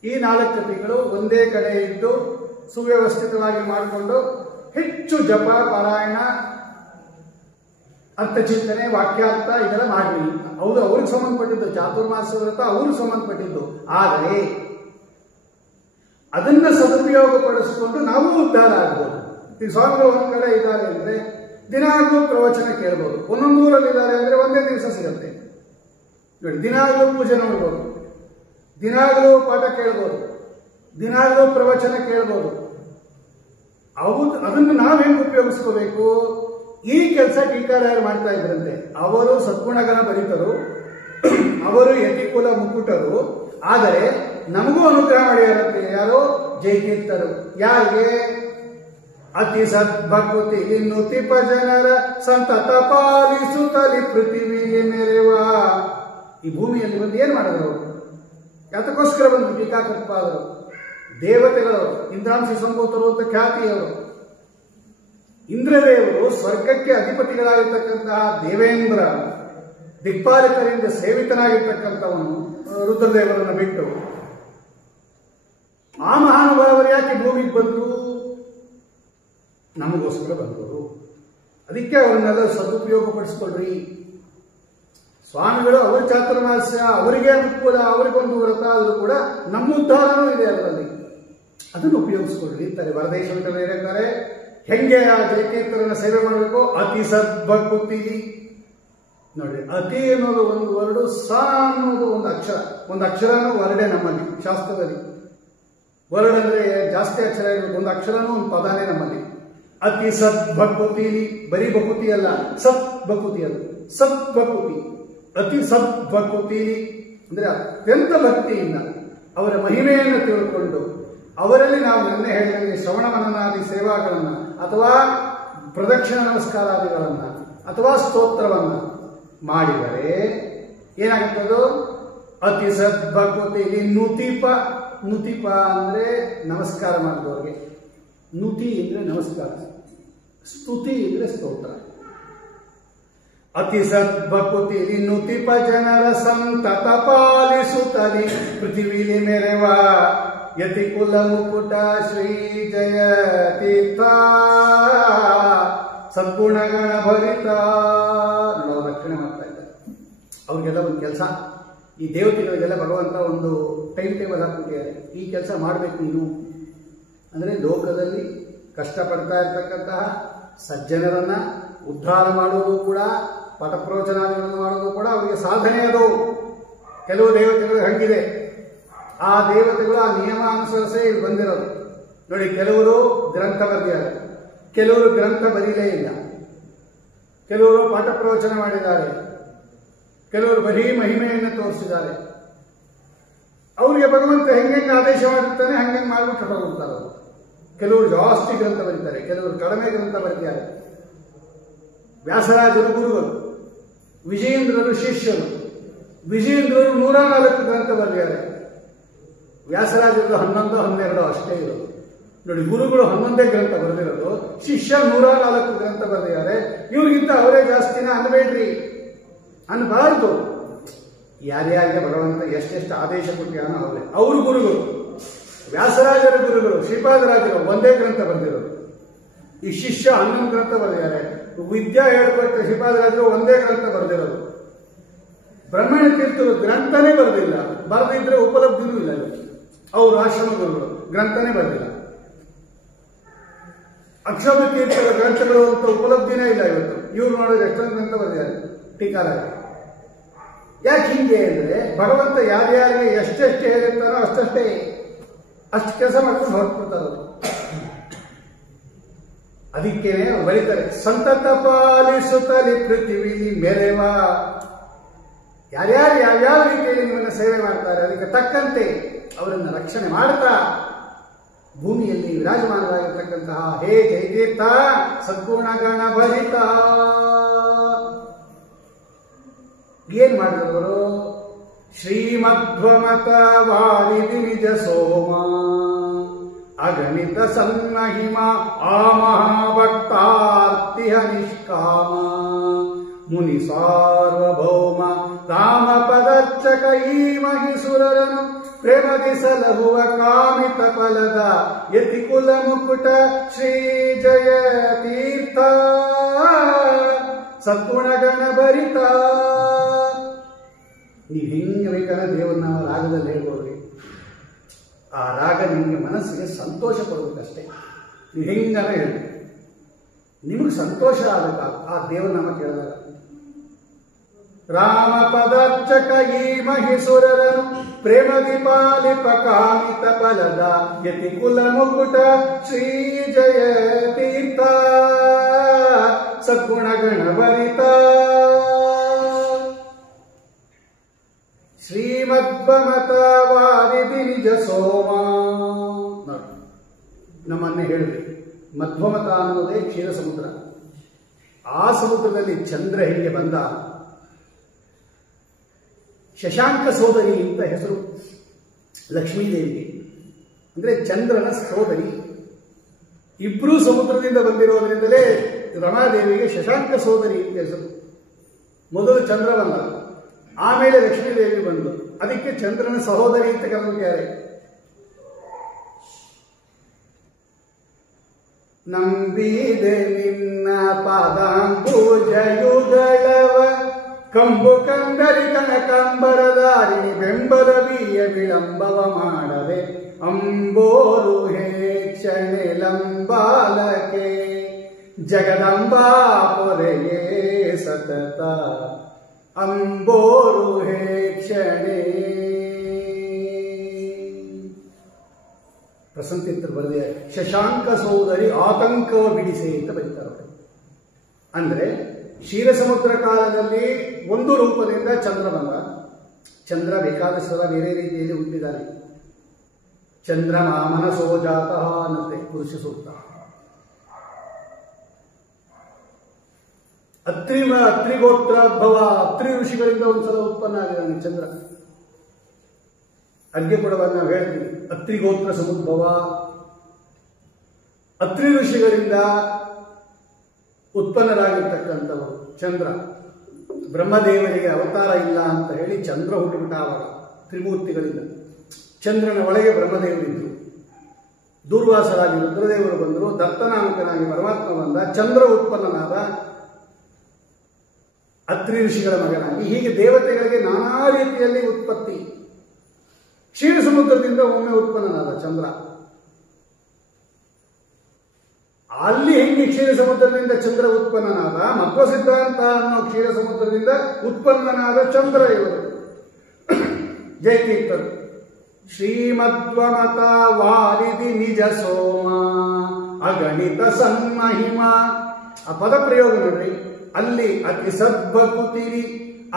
ಈ 4 ತಿಂಗಳು ಒಂದೇ ಕಡೆ ಇದ್ದು ಸುವ್ಯವಸ್ಥಿತವಾಗಿ ಮಾಡಿಕೊಂಡು ಹೆಚ್ಚು ಜಪ, ಪಾರಾಯಣ, ಅರ್ಥಚಿಂತನೆ, ವಾಕ್ಯಾರ್ಥ ಇದೆಲ್ಲ ಮಾಡಲಿ. ಹೌದು, ಅವ್ರಿಗೆ ಸಂಬಂಧಪಟ್ಟಿದ್ದು ಚಾತುರ್ಮಾಸ ವ್ರತ, ಅವ್ರಿಗೆ ಸಂಬಂಧಪಟ್ಟಿದ್ದು. ಆದರೆ ಅದನ್ನ ಸದುಪಯೋಗ ಪಡಿಸಿಕೊಂಡು ನಾವು ಉದ್ಧಾರ ಆಗ್ಬೋದು. ಈ ಸ್ವಾಮಿಗಳು ಒಂದ್ ಕಡೆ ಇದ್ದಾರೆ ಅಂದ್ರೆ ದಿನಾಗ್ಲೂ ಪ್ರವಚನ ಕೇಳ್ಬೋದು. ಒಂದೊಂದು ಊರಲ್ಲಿ ಇದ್ದಾರೆ ಅಂದ್ರೆ ಒಂದೇ ದಿವಸ ಸಿಗುತ್ತೆ ನೋಡಿ. ದಿನಾಗ್ಲೂ ಪೂಜೆ ನೋಡ್ಬೋದು, ದಿನಾಗ್ಲೂ ಪಾಠ ಕೇಳ್ಬೋದು, ದಿನಾಗ್ಲೂ ಪ್ರವಚನ ಕೇಳ್ಬೋದು. ಅದನ್ನು ನಾವು ಹೆಂಗೆ ಉಪಯೋಗಿಸ್ಕೋಬೇಕು? ಈ ಕೆಲಸ ಟೀಕಾರಾಯರು ಮಾಡ್ತಾ ಇದ್ರಂತೆ. ಅವರು ಸದ್ಗುಣಗಣ ಬರಿತರು, ಅವರು ಯತಿಕುಲ ಮುಕ್ಕುಟರು. ಆದರೆ ನಮಗೂ ಅನುಗ್ರಹ ಮಾಡಿಯಾರಂತೆ ಯಾರು? ಜೈತೀರ್ಥರು. ಯಾರಿಗೆ? ಅತಿ ಸದ್ಭಕುತಿ ನುತಿಪ ಜನರ ಸಂತತ ಪಾಲಿಸುತ್ತಲಿ ಪೃಥ್ವಿಗೆ ಮೆರೆವ. ಈ ಭೂಮಿಯಲ್ಲಿ ಬಂದು ಏನ್ ಮಾಡಿದ್ರು ಅವರು? ಯಾತಕ್ಕೋಸ್ಕರ ಬಂದು ಟೀಕಾಕೃತ್ಪಾದರು? ದೇವತೆಗಳು, ಇಂದ್ರಾಂಶಿ ಸಂಭೂತರು ಅಂತ ಖ್ಯಾತಿಯವರು. ಇಂದ್ರದೇವರು ಸ್ವರ್ಗಕ್ಕೆ ಅಧಿಪತಿಗಳಾಗಿರ್ತಕ್ಕಂತಹ ದೇವೇಂದ್ರ, ದಿಕ್ಪಾಲಕರಿಂದ ಸೇವಿತನಾಗಿರ್ತಕ್ಕಂಥವನು ರುದ್ರದೇವರನ್ನು ಬಿಟ್ಟು ಆ ಮಹಾನುಭಾವರು ಯಾಕೆ ಭೂಮಿಗೆ ಬಂದರು? ನಮಗೋಸ್ಕರ ಬಂದರು. ಅದಕ್ಕೆ ಅವರನ್ನೆಲ್ಲ ಸದುಪಯೋಗ ಪಡಿಸ್ಕೊಳ್ರಿ. ಸ್ವಾಮಿಗಳು ಅವರ ಚಾತುರ್ಮಾಸ್ಯ, ಅವರಿಗೆ ಅನುಕೂಲ, ಅವರಿಗೊಂದು ವ್ರತ ಆದರೂ ಕೂಡ ನಮ್ಮ ಉದ್ಧಾರನೂ ಇದೆ ಅದರಲ್ಲಿ. ಅದನ್ನು ಉಪಯೋಗಿಸ್ಕೊಳ್ರಿ ಅಂತಾರೆ. ವರದೇಶ್ವರ ಹೇಳ್ತಾರೆ, ಹೆಂಗೆ ಆ ಜೈತೀರ್ಥರನ್ನ ಸೇವೆ ಮಾಡಬೇಕು? ಅತಿ ಸದ್ಭಕುತಿ. ನೋಡಿ, ಅತಿ ಅನ್ನೋದು ಒಂದು ವರ್ಡು, ಸ ಅನ್ನೋದು ಒಂದು ಅಕ್ಷರನೂ ವರ್ಡೆ ನಮ್ಮಲ್ಲಿ ಶಾಸ್ತ್ರದಲ್ಲಿ. ವರ್ಡ್ ಅಂದ್ರೆ ಜಾಸ್ತಿ ಅಕ್ಷರ ಇರಬೇಕು, ಒಂದು ಅಕ್ಷರನೂ ಒಂದು ಪದಾನೇ ನಮ್ಮಲ್ಲಿ. ಅತಿ ಸದ್ಭಕುತಿ, ಬರೀ ಬಕುತಿ ಅಲ್ಲ, ಸದ್ಭಕುತಿ ಅದು, ಸದ್ಭಕುತಿ. ಅತಿ ಸದ್ಭಕುತಿ ಅಂದ್ರೆ ಅತ್ಯಂತ ಭಕ್ತಿಯಿಂದ ಅವರ ಮಹಿಮೆಯನ್ನು ತಿಳ್ಕೊಂಡು ಅವರಲ್ಲಿ ನಾವು ನಿನ್ನೆ ಹೇಳಿದಂಗೆ ಶ್ರವಣ ಮನನಾದಿ ಸೇವಾಗಳನ್ನ ಅಥವಾ ಪ್ರದಕ್ಷಿಣ ನಮಸ್ಕಾರಾದಿಗಳನ್ನ ಅಥವಾ ಸ್ತೋತ್ರವನ್ನ ಮಾಡಿದರೆ ಏನಾಗುತ್ತದು? ಅತಿ ಸದ್ಭಕುತಿ ನುತಿಪ. ನುತಿಪ ಅಂದ್ರೆ ನಮಸ್ಕಾರ ಮಾಡಿದವರಿಗೆ, ನುತಿ ಅಂದ್ರೆ ನಮಸ್ಕಾರ, ಸ್ತುತಿ ಅಂದ್ರೆ ಸ್ತೋತ್ರ. ಅತಿ ಸದ್ಭಕುತಿ ನುತಿಪ ಜನರ ಸಂತತ ಪಾಲಿಸುತ್ತಲಿ ಪೃಥ್ವಿಲಿ ಮೆರೆವ ಯತಿ ಕುಲ ಮುಕುಟ ಶ್ರೀ ಜಯ ತೀರ್ಥ ಸದ್ಗುಣಗಣ ಭರಿತ. ರಕ್ಷಣೆ ಮಾಡ್ತಾ ಇದ್ದಾರೆ. ಅವ್ರಿಗೆಲ್ಲ ಒಂದು ಕೆಲಸ, ಈ ದೇವತೆಗಳಿಗೆಲ್ಲ ಭಗವಂತ ಒಂದು ಟೈಮ್ ಟೇಬಲ್ ಹಾಕ್ಬಿಟ್ಟಿದ್ದಾರೆ. ಈ ಕೆಲಸ ಮಾಡಬೇಕು ನೀನು ಅಂದ್ರೆ ಲೋಕದಲ್ಲಿ ಕಷ್ಟಪಡ್ತಾ ಇರ್ತಕ್ಕಂತಹ ಸಜ್ಜನರನ್ನ ಉದ್ಧಾರ ಮಾಡುವುದು ಕೂಡ, ಪಟಪ್ರವಚನಾದಿಗಳನ್ನು ಮಾಡುವುದು ಕೂಡ ಅವರಿಗೆ ಸಾಧನೆ. ಅದು ಕೆಲವು ದೇವತೆಗಳು ಹಂಗಿದೆ, ಆ ದೇವತೆಗಳು ಆ ನಿಯಮ ಅನುಸರಿಸೇ ಇಲ್ಲಿ ಬಂದಿರೋದು. ನೋಡಿ, ಕೆಲವರು ಗ್ರಂಥ ಬರೆದಿದ್ದಾರೆ, ಕೆಲವರು ಗ್ರಂಥ ಬರೀಲೇ ಇಲ್ಲ, ಕೆಲವರು ಪಾಠ ಪ್ರವಚನ ಮಾಡಿದ್ದಾರೆ, ಕೆಲವರು ಬರೀ ಮಹಿಮೆಯನ್ನು ತೋರಿಸಿದ್ದಾರೆ. ಅವರಿಗೆ ಭಗವಂತ ಹೆಂಗೆ ಆದೇಶ ಮಾಡಿರ್ತಾನೆ ಹಂಗೆ ಮಾಡ್ಬಿಟ್ಟು ಹೋಗ್ತಾರೆ. ಕೆಲವರು ಜಾಸ್ತಿ ಗ್ರಂಥ ಬರೀತಾರೆ, ಕೆಲವರು ಕಡಿಮೆ ಗ್ರಂಥ ಬರೀತಾರೆ. ವ್ಯಾಸರಾಜರು ಗುರುಗಳು, ವಿಜಯೇಂದ್ರರು ಶಿಷ್ಯರು. ವಿಜಯೇಂದ್ರರು 104 ಗ್ರಂಥ ಬರೆದಿದ್ದಾರೆ, ವ್ಯಾಸರಾಜರು 11, 12 ಅಷ್ಟೇ ಇರೋದು. ನೋಡಿ, ಗುರುಗಳು 11 ಗ್ರಂಥ ಬರೆದಿರೋದು, ಶಿಷ್ಯ 104 ಗ್ರಂಥ ಬರೆದಿದ್ದಾರೆ. ಇವ್ರಿಗಿಂತ ಅವರೇ ಜಾಸ್ತಿನ ಅನ್ಬೇಡ್ರಿ, ಅನ್ಬಾರ್ದು. ಯಾರ್ಯಾರಿಗೆ ಭಗವಂತ ಎಷ್ಟೆಷ್ಟು ಆದೇಶ ಕೊಟ್ಟಿಯಾನೋ ಅವರೇ. ಅವರು ಗುರುಗಳು, ವ್ಯಾಸರಾಜರ ಗುರುಗಳು ಶ್ರೀಪಾದರಾಜರು ಒಂದೇ ಗ್ರಂಥ ಬರೆದಿರೋದು. ಈ ಶಿಷ್ಯ 11 ಗ್ರಂಥ ಬರೆದಿದ್ದಾರೆ. ವಿದ್ಯಾ ಹೇಳ್ಕೊಟ್ಟ ಶ್ರೀಪಾದರಾಜರು ಒಂದೇ ಗ್ರಂಥ ಬರೆದಿರೋದು. ಬ್ರಹ್ಮಣ್ಯ ತೀರ್ಥರು ಗ್ರಂಥನೇ ಬರೆದಿಲ್ಲ, ಬರೆದಿದ್ರೆ ಉಪಲಬ್ಧಿನೂ ಇಲ್ಲ. ಅವರು ಆಶ್ರಮ ಗುರುಗಳು ಗ್ರಂಥನೇ ಬರೆದಿಲ್ಲ. ಅಕ್ಷರ ತೀರ್ಥರ ಗ್ರಂಥಗಳು ಅಂತ ಉಪಲಬ್ಧಿನೇ ಇಲ್ಲ ಇವತ್ತು. ಇವ್ರು ನೋಡಿದ್ರೆ ಎಷ್ಟೊಂದು ಗ್ರಂಥ ಬರೆದಿದ್ದಾರೆ ಟೀಕಾರಾಯ. ಯಾಕೆ ಹಿಂಗೆ ಅಂದ್ರೆ ಭಗವಂತ ಯಾರ್ಯಾರಿಗೆ ಎಷ್ಟೆಷ್ಟು ಹೇಳಿರ್ತಾರೋ ಅಷ್ಟೇ ಅಷ್ಟು ಕೆಲಸ ಮಾಡ್ಕೊಂಡು ಹೊರಟ್ಬಿಡ್ತಾರ. ಅದಕ್ಕೇನೆ ಬರೀತಾರೆ, ಸಂತತ ಪಾಲಿಸುತ್ತಲಿ ಪೃಥ್ವಿಲಿ ಮೆರೆವ. ಯಾರ್ಯಾರು ಯಾವ್ಯಾವ ರೀತಿಯಲ್ಲಿ ನಿಮ್ಮನ್ನ ಸೇವೆ ಮಾಡ್ತಾರೆ ಅದಕ್ಕೆ ತಕ್ಕಂತೆ ಅವರನ್ನು ರಕ್ಷಣೆ ಮಾಡ್ತಾ ಭೂಮಿಯಲ್ಲಿ ವಿರಾಜಮಾನರಾಗಿರ್ತಕ್ಕಂತಹ ಹೇ ಜಯತೀರ್ಥ ಸದ್ಗುಣಗಣ ಭರಿತ. ಏನ್ ಮಾಡಿದವರು? ಶ್ರೀಮಧ್ವಮತ ವಾರಿದಿ ನಿಜ ಸೋಮ ಅಗಣಿತ ಸನ್ಮಹಿಮಾ ಆ ಮಹಾಭಕ್ತಾರ್ತಿಹ ನಿಷ್ಕಾಮ ಮುನಿ ಸಾರ್ವಭೌಮ ರಾಮ ಪದರ್ಚಕ ಈ ಮಹಿಸುರರನು ಪ್ರೇಮದಿ ಸಲಹುವ ಕಾಮಿತ ಫಲದ ಯತಿಕುಲ ಮುಕುಟ ಶ್ರೀ ಜಯ ತೀರ್ಥ ಸದ್ಗುಣಗಣ ಭರಿತ. ನೀವು ಹೆಂಗೆ ಬೇಕಾದ್ರೆ ದೇವರನ್ನ ರಾಗದಲ್ಲಿ ಹೇಳ್ಬೋದ್ರಿ, ಆ ರಾಗ ನಿಮಗೆ ಮನಸ್ಸಿಗೆ ಸಂತೋಷ ಕೊಡಬೇಕಷ್ಟೇ. ನೀವು ಹೆಂಗಾರ ಹೇಳಿ, ನಿಮಗೆ ಸಂತೋಷ ಆಗಬೇಕು ಆ ದೇವರನಾಮ ಕೇಳಿದಾಗ. ರಾಮ ಪದಾರ್ಚಕ ಈ ಮಹಿಸುರರನು ಪ್ರೇಮದಿ ಪಾಲಿಪ ಕಾಮಿತ ಫಲದ ಯತಿ ಕುಲ ಮುಕುಟ ಶ್ರೀ ಜಯ ತೀರ್ಥ ಸದ್ಗುಣಗಣ ಭರಿತ. ಶ್ರೀಮಧ್ವಮತವಾರಿಧಿ ನಿಜ ಸೋಮ. ನಮ್ಮನ್ನೇ ಹೇಳಿದ್ವಿ, ಮಧ್ವಮತ ಅನ್ನೋದೇ ಕ್ಷೀರ ಸಮುದ್ರ. ಆ ಸಮುದ್ರದಲ್ಲಿ ಚಂದ್ರ ಹೇಗೆ ಬಂದ, ಶಶಾಂಕ ಸೋದರಿ ಅಂತ ಹೆಸರು ಲಕ್ಷ್ಮೀದೇವಿಗೆ, ಅಂದ್ರೆ ಚಂದ್ರನ ಸೋದರಿ. ಇಬ್ರು ಸಮುದ್ರದಿಂದ ಬಂದಿರೋದ್ರಿಂದಲೇ ರಮಾದೇವಿಗೆ ಶಶಾಂಕ ಸೋದರಿ ಅಂತ ಹೆಸರು. ಮೊದಲು ಚಂದ್ರ ಬಂದ, ಆಮೇಲೆ ಲಕ್ಷ್ಮೀದೇವಿ ಬಂದು, ಅದಕ್ಕೆ ಚಂದ್ರನ ಸಹೋದರಿ ಅಂತ ಕರೆದಿದ್ದಾರೆ. ನಂಬಿದೆ ನಿನ್ನ ಪಾದಾಂಬುಜಯುಗಳವ ಕಂಬು ಕಂದರಿ ಕನಕಂಬರದಾರಿಣಿ ಬೆಂಬಲ ಬೀಯ ವಿಳಂಬವ ಮಾಡದೆ ಅಂಬೋರು ಹೇಕ್ಷಣೆ ಲಂಬಾಲಕೆ ಜಗದಂಬಾ ಪೊರೆಯೇ ಸತತ ಅಂಬೋರು ಹೇಕ್ಷಣೆ. ಪ್ರಸಂತಿರ್ತರು ಬರೆದ ಶಶಾಂಕ ಸೋದರಿ ಆತಂಕವ ಬಿಡಿಸೆ ಅಂತ ಬರೀತಾರೆ. ಅಂದ್ರೆ ಕ್ಷೀರ ಸಮುದ್ರ ಕಾಲದಲ್ಲಿ ಒಂದು ರೂಪದಿಂದ ಚಂದ್ರ ಬಂದ. ಚಂದ್ರ ಬೇಕಾದ ಸಲ ಬೇರೆ ರೀತಿಯಲ್ಲಿ ಹುಟ್ಟಿದ್ದಾನೆ. ಚಂದ್ರ ಮನಸೋ ಜಾತಃ ಅನ್ನತ್ತೆ ಪುರುಷ ಸೂಕ್ತ. ಅತ್ರಿಗೋತ್ರೋದ್ಭವ, ಅತ್ರಿ ಋಷಿಗಳಿಂದ ಒಂದ್ಸಲ ಉತ್ಪನ್ನ ಆಗಿದ್ದಾನೆ ಚಂದ್ರ. ಅರ್ಘ್ಯ ಕೊಡುವಾಗ ನಾವು ಹೇಳ್ತೀವಿ ಅತ್ರಿಗೋತ್ರ ಸಮುದ್ಭವ. ಅತ್ರಿ ಋಷಿಗಳಿಂದ ಉತ್ಪನ್ನರಾಗಿರ್ತಕ್ಕಂಥವರು ಚಂದ್ರ. ಬ್ರಹ್ಮದೇವರಿಗೆ ಅವತಾರ ಇಲ್ಲ ಅಂತ ಹೇಳಿ ಚಂದ್ರ ಹುಟ್ಟುಬಿಟ್ಟ. ಆವಾಗ ತ್ರಿಮೂರ್ತಿಗಳಿಂದ ಚಂದ್ರನ ಒಳಗೆ ಬ್ರಹ್ಮದೇವರಿದ್ದರು. ದೂರ್ವಾಸರಾಗಿ ರುದ್ರದೇವರು ಬಂದರು. ದತ್ತನಾಮಕನಾಗಿ ಪರಮಾತ್ಮ ಬಂದ. ಚಂದ್ರ ಉತ್ಪನ್ನನಾದ ಅತ್ರಿ ಋಷಿಗಳ ಮಗನಾಗಿ. ಹೀಗೆ ದೇವತೆಗಳಿಗೆ ನಾನಾ ರೀತಿಯಲ್ಲಿ ಉತ್ಪತ್ತಿ. ಕ್ಷೀರ ಸಮುದ್ರದಿಂದ ಒಮ್ಮೆ ಉತ್ಪನ್ನನಾದ ಚಂದ್ರ. ಅಲ್ಲಿ ಹೆಂಗೆ ಕ್ಷೀರ ಸಮುದ್ರದಿಂದ ಚಂದ್ರ ಉತ್ಪನ್ನನಾದ, ಮಧ್ವ ಸಿದ್ಧಾಂತ ಅನ್ನೋ ಕ್ಷೀರ ಸಮುದ್ರದಿಂದ ಉತ್ಪನ್ನನಾದ ಚಂದ್ರ ಇವರು ಜಯತೀರ್ಥರು. ಶ್ರೀಮಧ್ವಮತ ವಾರಿಧಿ ನಿಜ ಸೋಮ ಅಗಣಿತ ಸನ್ಮಹಿಮ. ಆ ಪದ ಪ್ರಯೋಗ ನೋಡ್ರಿ, ಅಲ್ಲಿ ಅತಿ ಸದ್ಭಕುತಿರಿ.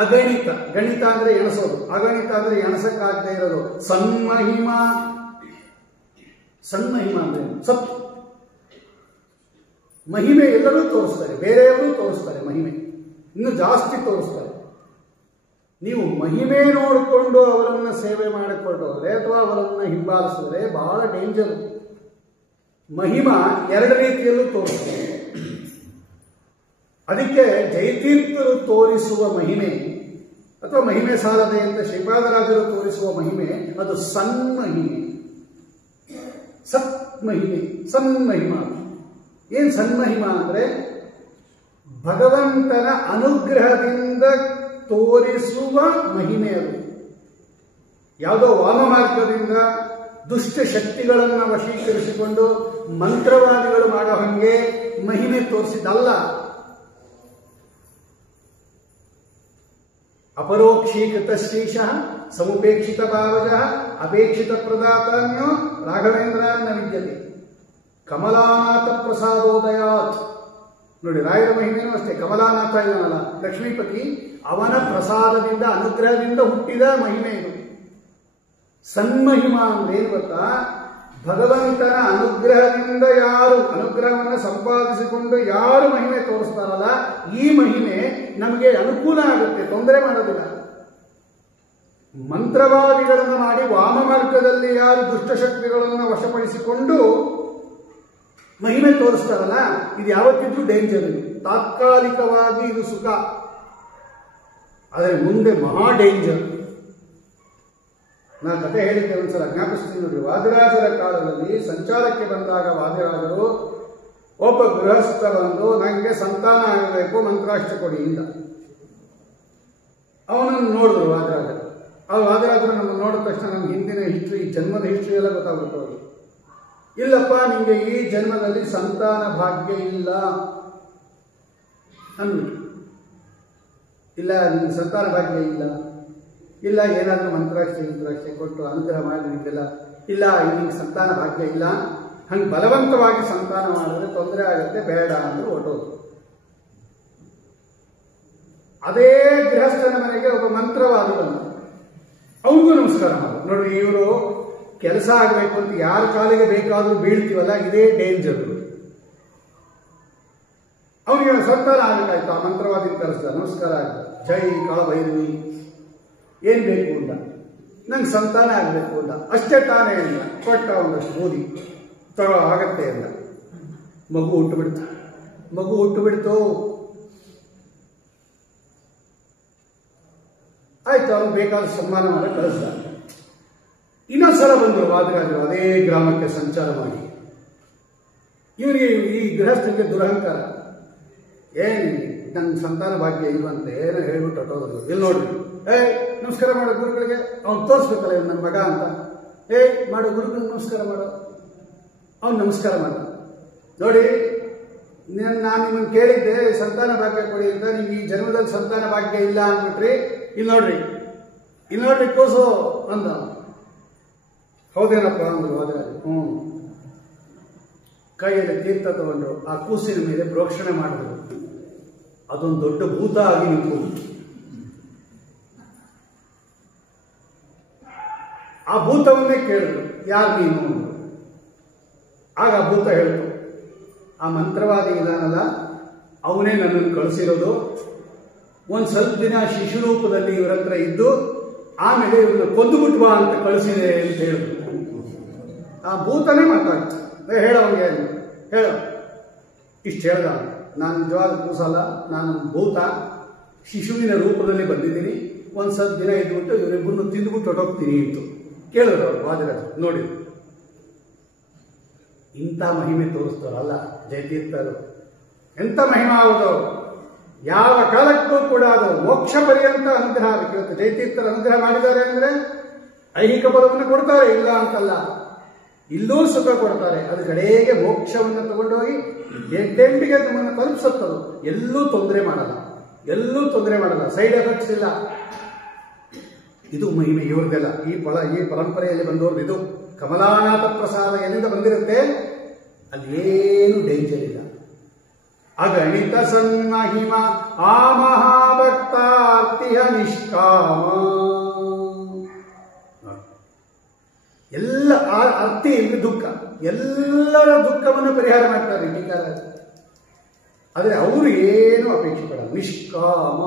ಅಗಣಿತ, ಗಣಿತ ಅಂದ್ರೆ ಎಣಸೋದು, ಅಗಣಿತ ಅಂದ್ರೆ ಎಣಸಕ್ಕಾಗದೆ ಇರೋದು. ಸನ್ಮಹಿಮ, ಸನ್ಮಹಿಮ ಅಂದ್ರೆ ಸತ್ ಮಹಿಮೆ. ಎಲ್ಲರೂ ತೋರಿಸ್ತಾರೆ, ಬೇರೆಯವರು ತೋರಿಸ್ತಾರೆ ಮಹಿಮೆ, ಇನ್ನು ಜಾಸ್ತಿ ತೋರಿಸ್ತಾರೆ. ನೀವು ಮಹಿಮೆ ನೋಡಿಕೊಂಡು ಅವರನ್ನ ಸೇವೆ ಮಾಡಿಕೊಟ್ಟೋದ್ರೆ ಅಥವಾ ಅವರನ್ನ ಹಿಂಬಾಲಿಸಿದ್ರೆ ಬಹಳ ಡೇಂಜರ್. ಮಹಿಮಾ ಎರಡು ರೀತಿಯಲ್ಲೂ ತೋರಿಸ್ತಾರೆ. ಅದಕ್ಕೆ ಜಯತೀರ್ಥರು ತೋರಿಸುವ ಮಹಿಮೆ ಅಥವಾ ಮಹಿಮೆ ಸಾಲದೆ ಅಂತ ಶ್ರೀಪಾದರಾಜರು ತೋರಿಸುವ ಮಹಿಮೆ ಅದು ಸನ್ಮಹಿಮೆ, ಸತ್ ಮಹಿಮೆ, ಸನ್ಮಹಿಮಾ. ಏನ್ ಸನ್ಮಹಿಮಾ ಅಂದ್ರೆ ಭಗವಂತನ ಅನುಗ್ರಹದಿಂದ ತೋರಿಸುವ ಮಹಿಮೆ. ಅದು ಯಾವುದೋ ವಾಮ ಮಾರ್ಗದಿಂದ ದುಷ್ಟ ಶಕ್ತಿಗಳನ್ನ ವಶೀಕರಿಸಿಕೊಂಡು ಮಂತ್ರವಾದಿಗಳು ಮಾಡೋ ಹಂಗೆ ಮಹಿಮೆ ತೋರಿಸಿದಲ್ಲ. ಅಪರೋಕ್ಷೀಕೃತ ಶ್ರೀಶಃ ಸಮುಪೇಕ್ಷಿತ ಭಾವಜಃ ಅಪೇಕ್ಷಿತ ಪ್ರದಾತಾನ್ಯೋ ರಾಘವೇಂದ್ರ ವಿದ್ಯತೆ ಕಮಲಾನಾಥ ಪ್ರಸಾದೋದಯಾತ್. ನೋಡಿ, ರಾಯರ ಮಹಿಮೆನೂ ಅಷ್ಟೇ. ಕಮಲಾನಾಥ ಇದನ್ನಲ್ಲ, ಲಕ್ಷ್ಮೀಪತಿ, ಅವನ ಪ್ರಸಾದದಿಂದ ಅನುಗ್ರಹದಿಂದ ಹುಟ್ಟಿದ ಮಹಿಮೆ ಇದು. ಸನ್ಮಹಿಮಾ ಅಂದ್ರೆ ಏನು ಗೊತ್ತಾ? ಭಗವಂತನ ಅನುಗ್ರಹದಿಂದ ಯಾರು ಅನುಗ್ರಹವನ್ನು ಸಂಪಾದಿಸಿಕೊಂಡು ಯಾರು ಮಹಿಮೆ ತೋರಿಸ್ತಾರಲ್ಲ, ಈ ಮಹಿಮೆ ನಮಗೆ ಅನುಕೂಲ ಆಗುತ್ತೆ, ತೊಂದರೆ ಮಾಡೋದಿಲ್ಲ. ಮಂತ್ರವಾದಿಗಳನ್ನು ಮಾಡಿ ವಾಮ ಮಾರ್ಗದಲ್ಲಿ ಯಾರು ದುಷ್ಟಶಕ್ತಿಗಳನ್ನು ವಶಪಡಿಸಿಕೊಂಡು ಮಹಿಮೆ ತೋರಿಸ್ತಾರಲ್ಲ, ಇದು ಯಾವತ್ತಿದ್ರೂ ಡೇಂಜರ್. ಇದು ತಾತ್ಕಾಲಿಕವಾಗಿ ಇದು ಸುಖ, ಆದರೆ ಮುಂದೆ ಮಹಾ ಡೇಂಜರ್. ನಾ ಕತೆ ಹೇಳಿದ್ದೆ ಒಂದ್ಸಲ, ಜ್ಞಾಪಿಸ್ತೀನಿ ನೋಡಿ. ವಾದಿರಾಜರ ಕಾಲದಲ್ಲಿ ಸಂಚಾರಕ್ಕೆ ಬಂದಾಗ ವಾದಿರಾಜರು ಒಬ್ಬ ಗೃಹಸ್ಥ ಬಂದು ನನಗೆ ಸಂತಾನ ಆಗಬೇಕು, ಮಂತ್ರಾಷ್ಟ್ರ ಕೊಡಿ ಇಂದ. ಅವನನ್ನು ನೋಡಿದ್ರು ವಾದಿರಾಜರು. ಆ ವಾದಿರಾಜರು ನಮ್ಮನ್ನು ನೋಡಿದ ತಕ್ಷಣ ನಮ್ಗೆ ಹಿಂದಿನ ಹಿಸ್ಟ್ರಿ, ಜನ್ಮದ ಹಿಸ್ಟ್ರಿ ಎಲ್ಲ ಗೊತ್ತಾಗುತ್ತೆ ಅವ್ರಿಗೆ. ಇಲ್ಲಪ್ಪ, ನಿಮಗೆ ಈ ಜನ್ಮದಲ್ಲಿ ಸಂತಾನ ಭಾಗ್ಯ ಇಲ್ಲ ಅಂದ್ಬಿಟ್ಟು. ಇಲ್ಲ, ನಿಮ್ಗೆ ಸಂತಾನ ಭಾಗ್ಯ ಇಲ್ಲ, ಏನಾದರೂ ಮಂತ್ರಾಕ್ಷೆ ಕೊಟ್ಟು ಅನುಗ್ರಹ ಮಾಡಿ ನಿಮಗೆಲ್ಲ ಇಲ್ಲ, ನಿಮ್ಗೆ ಸಂತಾನ ಭಾಗ್ಯ ಇಲ್ಲ, ಹಂಗೆ ಬಲವಂತವಾಗಿ ಸಂತಾನ ಮಾಡಿದ್ರೆ ತೊಂದರೆ ಆಗುತ್ತೆ, ಬೇಡ ಅಂದ್ರೆ ಹೊರಟೋದು. ಅದೇ ಗೃಹಸ್ಥನ ಮನೆಗೆ ಒಬ್ಬ ಮಂತ್ರವಾದಿ ಬಂದ, ಅವ್ರಿಗೂ ನಮಸ್ಕಾರ ಮಾಡೋದು. ನೋಡ್ರಿ, ಇವರು ಕೆಲಸ ಆಗಬೇಕು ಅಂತ ಯಾರ ಕಾಲಿಗೆ ಬೇಕಾದರೂ ಬೀಳ್ತೀವಲ್ಲ, ಇದೇ ಡೇಂಜರ್. ಅವನಿಗೆ ಸಂತಾನ ಆಗಬೇಕಾಯ್ತು, ಆ ಮಂತ್ರವಾದಿ ಕರೆಸ್ದ, ನಮಸ್ಕಾರ ಆಗ, ಜೈ ಕಾಳಭೈರವಿ, ಏನ್ ಬೇಕು ಅಂತ, ನಂಗೆ ಸಂತಾನ ಆಗಬೇಕು ಅಂತ ಅಷ್ಟೇ ತಾನೇ ಹೇಳಿಲ್ಲ. ಕೊಟ್ಟ ಒಂದಷ್ಟು ಬೂದಿ ತಗೋ, ಆಗತ್ತೆ ಅಂತ. ಮಗು ಹುಟ್ಟು ಬಿಡ್ತು. ಆಯ್ತು, ಅವ್ರು ಬೇಕಾದ ಸನ್ಮಾನ ಮಾಡಿ ಕಳಿಸ್ದ. ಇನ್ನೊಂದ್ಸಲ ಬಂದರು ವಾದಿರಾಜರು ಅದೇ ಗ್ರಾಮಕ್ಕೆ ಸಂಚಾರ ಮಾಡಿ. ಇವರಿಗೆ ಈ ಗೃಹಸ್ಥನಿಗೆ ದುರಹಂಕಾರ, ನಂಗೆ ಸಂತಾನ ಭಾಗ್ಯ ಇರುವಂತೆ ಏನೋ ಹೇಳ್ಬಿಟ್ಟು ಹೊಟ್ಟೋದ್ರು. ಇಲ್ಲಿ ನೋಡ್ರಿ, ನಮಸ್ಕಾರ ಮಾಡೋ ಗುರುಗಳಿಗೆ, ಅವ್ನು ತೋರಿಸ್ಬೇಕಲ್ಲ ಇವ್ನು ನನ್ನ ಮಗ ಅಂತ. ಮಾಡೋ ಗುರುಗಳಿಗೆ ನಮಸ್ಕಾರ ಮಾಡೋ. ಅವ್ನು ನಮಸ್ಕಾರ ಮಾಡ. ನೋಡಿ, ನಾನು ನಿಮ್ಮನ್ನು ಕೇಳಿದ್ದೆ ಸಂತಾನ ಭಾಗ್ಯ ಕೊಡಿ ಅಂತ, ನಿಮ್ಗೆ ಈ ಜನ್ಮದಲ್ಲಿ ಸಂತಾನ ಭಾಗ್ಯ ಇಲ್ಲ ಅಂದ್ಬಿಟ್ರಿ. ಇಲ್ಲಿ ನೋಡ್ರಿ ಕೂಸು ಅಂದ. ಹೌದೇನಪ್ಪ ಅಂದ್ರು ಹೋದ್ರೆ. ಕೈಯಲ್ಲಿ ತೀರ್ಥ ತಗೊಂಡ್ರು, ಆ ಕೂಸಿನ ಮೇಲೆ ಪ್ರೋಕ್ಷಣೆ ಮಾಡಿದ್ರು. ಅದೊಂದು ದೊಡ್ಡ ಭೂತ ಆಗಿ ನಿಂತ್ಕೊಂಡು, ಆ ಭೂತವನ್ನೇ ಕೇಳಿದ್ರು, ಯಾರು ನೀನು? ಆಗ ಆ ಭೂತ ಹೇಳಿತು, ಆ ಮಂತ್ರವಾದಿ ಇದಾನಲ್ಲ, ಅವನೇ ನನ್ನನ್ನು ಕಳಿಸಿರೋದು. ಒಂದು ಸ್ವಲ್ಪ ದಿನ ಶಿಶು ರೂಪದಲ್ಲಿ ಇವರ ಹತ್ರ ಇದ್ದು ಆಮೇಲೆ ಇವ್ರನ್ನ ಕೊಂದುಬಿಟ್ಟು ಬಾ ಅಂತ ಕಳಿಸಿದೆ ಅಂತ ಹೇಳಿದ್ರು. ಆ ಭೂತನೇ ಮಾತಾಡ್ತು, ಹೇಳೋಂಗೆ ಹೇಳ. ಇಷ್ಟು ಹೇಳ್ದ, ನಾನು ನಿಜವಾದ ಕೂಸಲ್ಲ, ನಾನು ಭೂತ, ಶಿಶುವಿನ ರೂಪದಲ್ಲಿ ಬಂದಿದ್ದೀನಿ. ಒಂದು ಸ್ವಲ್ಪ ದಿನ ಇದ್ಬಿಟ್ಟು ಇವರಿಬ್ಬರನ್ನು ತಿಂದುಬಿಟ್ಟು ಹೊಟ್ಟೋಗ್ತೀನಿ ಅಂತ ಕೇಳಿದ್ರು ಅವರು ವಾದಿರಾಜ. ನೋಡಿ, ಇಂಥ ಮಹಿಮೆ ತೋರಿಸ್ತಾರಲ್ಲ ಜಯತೀರ್ಥರು, ಎಂಥ ಮಹಿಮಾ ಹೌದು. ಯಾವ ಕಾಲಕ್ಕೂ ಕೂಡ ಅದು ಮೋಕ್ಷ ಪರ್ಯಂತ ಅನುಗ್ರಹ ಆಗಬೇಕು. ಜಯತೀರ್ಥರು ಅನುಗ್ರಹ ಮಾಡಿದ್ದಾರೆ ಅಂದ್ರೆ ಐಹಿಕ ಬಲವನ್ನು ಕೊಡ್ತಾರೆ, ಇಲ್ಲ ಅಂತಲ್ಲ, ಇಲ್ಲೂ ಸುಖ ಕೊಡ್ತಾರೆ. ಅದು ಕಡೆಗೆ ಮೋಕ್ಷವನ್ನು ತಗೊಂಡೋಗಿ ಎಂಟೆಂಟಿಗೆ ನಮ್ಮನ್ನು ತಲುಪಿಸುತ್ತದು. ಎಲ್ಲೂ ತೊಂದರೆ ಮಾಡಲ್ಲ, ಸೈಡ್ ಎಫೆಕ್ಟ್ಸ್ ಇಲ್ಲ. ಇದು ಮಹಿಮೆ ಇವ್ರದೆಲ್ಲ, ಈ ಪರಂಪರೆಯಲ್ಲಿ ಬಂದವ್ರದ್ದು. ಇದು ಕಮಲಾನಾಥ ಪ್ರಸಾದ ಎಲ್ಲಿಂದ ಬಂದಿರುತ್ತೆ, ಅಲ್ಲೇನು ಡೇಂಜರ್ ಇಲ್ಲ. ಅಗಣಿತ ಸನ್ಮಹಿಮ ಆ ಮಹಾಭಕ್ತಾರ್ತಿಹ ನಿಷ್ಕಾಮ. ಎಲ್ಲ ಅರ್ಥಿ ಇಲ್ಲಿ ದುಃಖ, ಎಲ್ಲರ ದುಃಖವನ್ನು ಪರಿಹಾರ ಮಾಡ್ತಾರೆ ಟೀಕಾರ. ಆದರೆ ಅವರು ಏನು ಅಪೇಕ್ಷೆ ಪಡಲ್ಲ, ನಿಷ್ಕಾಮ,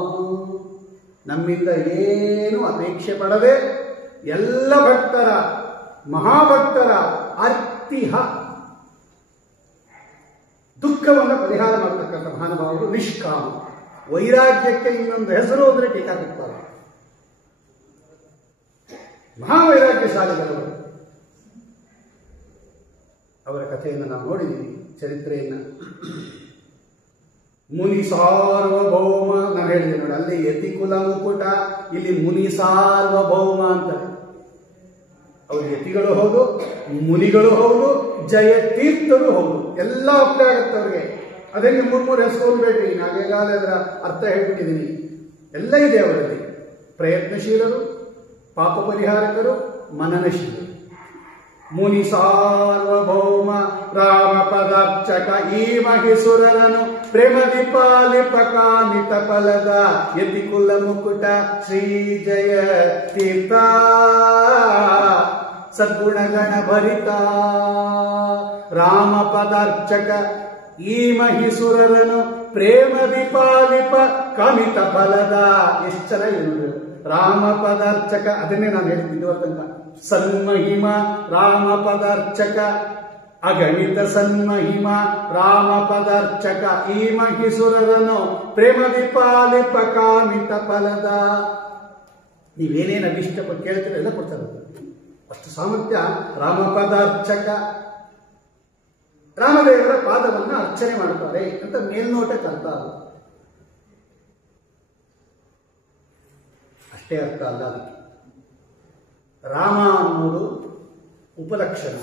ನಮ್ಮಿಂದ ಏನು ಅಪೇಕ್ಷೆ ಪಡದೆ ಎಲ್ಲ ಭಕ್ತರ, ಮಹಾಭಕ್ತರ ಅರ್ತಿಹ ದುಃಖವನ್ನು ಪರಿಹಾರ ಮಾಡತಕ್ಕಂಥ ಮಹಾನುಭಾವರು ನಿಷ್ಕಾಮ. ವೈರಾಗ್ಯಕ್ಕೆ ಇನ್ನೊಂದು ಹೆಸರು ಅಂದ್ರೆ ಟೀಕಾಕೃತ್ಪಾದ. ಮಹಾವೈರಾಗ್ಯಶಾಲಿಗಳವರು. ಅವರ ಕಥೆಯನ್ನು ನಾವು ನೋಡಿದ್ದೀವಿ, ಚರಿತ್ರೆಯನ್ನು. ಮುನಿ ಸಾರ್ವಭೌಮ ನಾನು ಹೇಳಿದೆ ನೋಡಿ, ಅಲ್ಲಿ ಯತಿಕುಲ ಮುಕುಟ, ಇಲ್ಲಿ ಮುನಿ ಸಾರ್ವಭೌಮ ಅಂತಾರೆ. ಅವರು ಯತಿಗಳು ಹೌದು, ಮುನಿಗಳು ಹೌದು, ಜಯತೀರ್ಥರು ಹೌದು, ಎಲ್ಲ ಅಪ್ಲೈ ಆಗುತ್ತೆ ಅವ್ರಿಗೆ. ಅದಕ್ಕೆ ಮೂರು ಹೆಸರು ಬೇಡ್ರಿ, ನಾವೆಲ್ಲಾದ್ರೆ ಅದರ ಅರ್ಥ ಹೇಳ್ಬಿಟ್ಟಿದ್ದೀನಿ. ಎಲ್ಲ ಇದೆ ಅವರಲ್ಲಿ. ಪ್ರಯತ್ನಶೀಲರು, ಪಾಪ ಪರಿಹಾರಕರು, ಮನನಶೀಲರು. ಮುನಿ ಸಾರ್ವಭೌಮ ರಾಮ ಪದಾರ್ಚಕ ಈ ಮಹಿಸುರರನು ಪ್ರೇಮದಿಪಾಲಿಪಕಾನಿತ ಫಲದ ಯತಿಕುಲ ಮುಕುಟ ಶ್ರೀ ಜಯ ತೀರ್ಥ ಸದ್ಗುಣಗಣ ಭರಿತ ರಾಮ ಪದಾರ್ಚಕ ಈ ಮಹಿಸುರರನು ಪ್ರೇಮದಿಪಾಲಿಪ ಕಾಮಿತ ಫಲದ. ಎಷ್ಟು ಚೆನ್ನಾಗಿ ರಾಮ ಪದಾರ್ಚಕ, ಅದನ್ನೇ ನಾನು ಹೇಳಿದ್ದು ತನಕ. ಸನ್ಮಹಿಮ ರಾಮ ಪದಾರ್ಚಕ, ಅಗಣಿತ ಸನ್ಮಹಿಮ ರಾಮ ಪದಾರ್ಚಕ, ಈ ಮಹಿಸುರರನು ಪ್ರೇಮದಿ ಪಾಲಿಪ ಕಾಮಿತ ಫಲದ. ನೀವೇನೇನು ಅಭಿಷ್ಟಪಟ್ಟು ಕೇಳ್ತೀರ ಎಲ್ಲ ಕೊಡ್ತಾರೆ. ಅಷ್ಟು ಸಾಮರ್ಥ್ಯ ರಾಮ ಪದಾರ್ಚಕ. ರಾಮದೇವರ ಪಾದವನ್ನು ಅರ್ಚನೆ ಮಾಡುತ್ತಾರೆ ಅಂತ ಮೇಲ್ನೋಟಕ್ಕೆ ಅರ್ಥ ಅಲ್ಲ. ಅಷ್ಟೇ ಅರ್ಥ ಅಲ್ಲ. ಅದಕ್ಕೆ ರಾಮ ಅನ್ನೋದು ಉಪಲಕ್ಷಣ,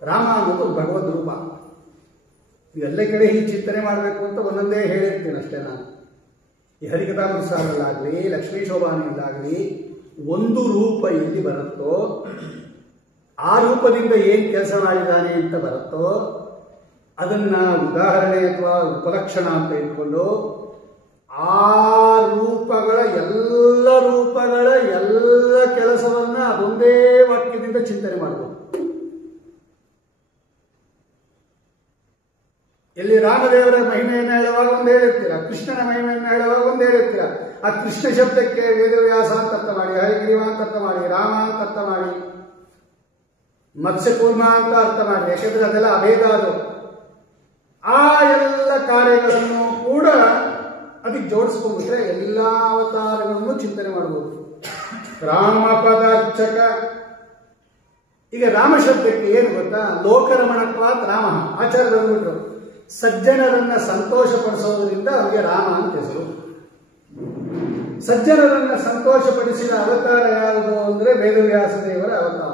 ರಾಮ ಅನ್ನೋದು ಭಗವದ್ ರೂಪ. ಎಲ್ಲ ಕಡೆ ಹೀಗೆ ಚಿಂತನೆ ಮಾಡಬೇಕು ಅಂತ ಒಂದೊಂದೇ ಹೇಳಿರ್ತೀನಿ ಅಷ್ಟೇ. ನಾನು ಈ ಹರಿಕಥಾಮೃತಸಾರಲ್ಲಾಗಲಿ ಲಕ್ಷ್ಮೀ ಶೋಭಾನಿಯಲ್ಲಾಗಲಿ ಒಂದು ರೂಪ ಎಲ್ಲಿ ಬರುತ್ತೋ, ಆ ರೂಪದಿಂದ ಏನು ಕೆಲಸ ಮಾಡಿದ್ದಾನೆ ಅಂತ ಬರುತ್ತೋ ಅದನ್ನ ಉದಾಹರಣೆ ಅಥವಾ ಉಪಲಕ್ಷಣ ಅಂತ ಇಟ್ಕೊಂಡು ಆ ರೂಪಗಳ ಎಲ್ಲ ಕೆಲಸವನ್ನ ಅದೊಂದೇ ವಾಕ್ಯದಿಂದ ಚಿಂತನೆ ಮಾಡಬಹುದು. ಎಲ್ಲಿ ರಾಮದೇವರ ಮಹಿಮೆಯನ್ನು ಹೇಳುವಾಗ ಒಂದು ಹೇಳಿರ್ತೀರ, ಕೃಷ್ಣನ ಮಹಿಮೆಯನ್ನು ಹೇಳುವಾಗ ಒಂದು ಹೇಳಿರ್ತೀರ. ಆ ಕೃಷ್ಣ ಶಬ್ದಕ್ಕೆ ವೇದವ್ಯಾಸ ಅಂತ ಅರ್ಥ ಮಾಡಿ, ಹರಿಗ್ರೀವ ಅಂತ ಅರ್ಥ ಮಾಡಿ, ರಾಮ ಅಂತ ಅರ್ಥ ಮಾಡಿ, ಮತ್ಸ್ಯಕೂರ್ಮ ಅಂತ ಅರ್ಥ ಮಾಡಿ. ಯಾಕೆಂದ್ರೆ ಅದೆಲ್ಲ ಅಭೇದ. ಅದು ಆ ಎಲ್ಲ ಕಾರ್ಯಗಳನ್ನು ಕೂಡ ಅದಕ್ಕೆ ಜೋಡಿಸ್ಕೊಂಡ್ಬಿಟ್ರೆ ಎಲ್ಲಾ ಅವತಾರಗಳನ್ನು ಚಿಂತನೆ ಮಾಡಬಹುದು. ರಾಮ ಪದಾರ್ಚಕ. ಈಗ ರಾಮ ಶಬ್ದಕ್ಕೆ ಏನು ಗೊತ್ತಾ? ಲೋಕರಮಣತ್ವಾತ್ ರಾಮ. ಆಚಾರ್ಯ ಬಂದ್ಬಿಟ್ರು, ಸಜ್ಜನರನ್ನ ಸಂತೋಷ ಪಡಿಸೋದ್ರಿಂದ ಅವರಿಗೆ ರಾಮ ಅಂತ ಹೆಸರು. ಸಜ್ಜನರನ್ನ ಸಂತೋಷಪಡಿಸಿದ ಅವತಾರ ಯಾವುದು ಅಂದ್ರೆ ವೇದವ್ಯಾಸ ದೇವರ ಅವತಾರ.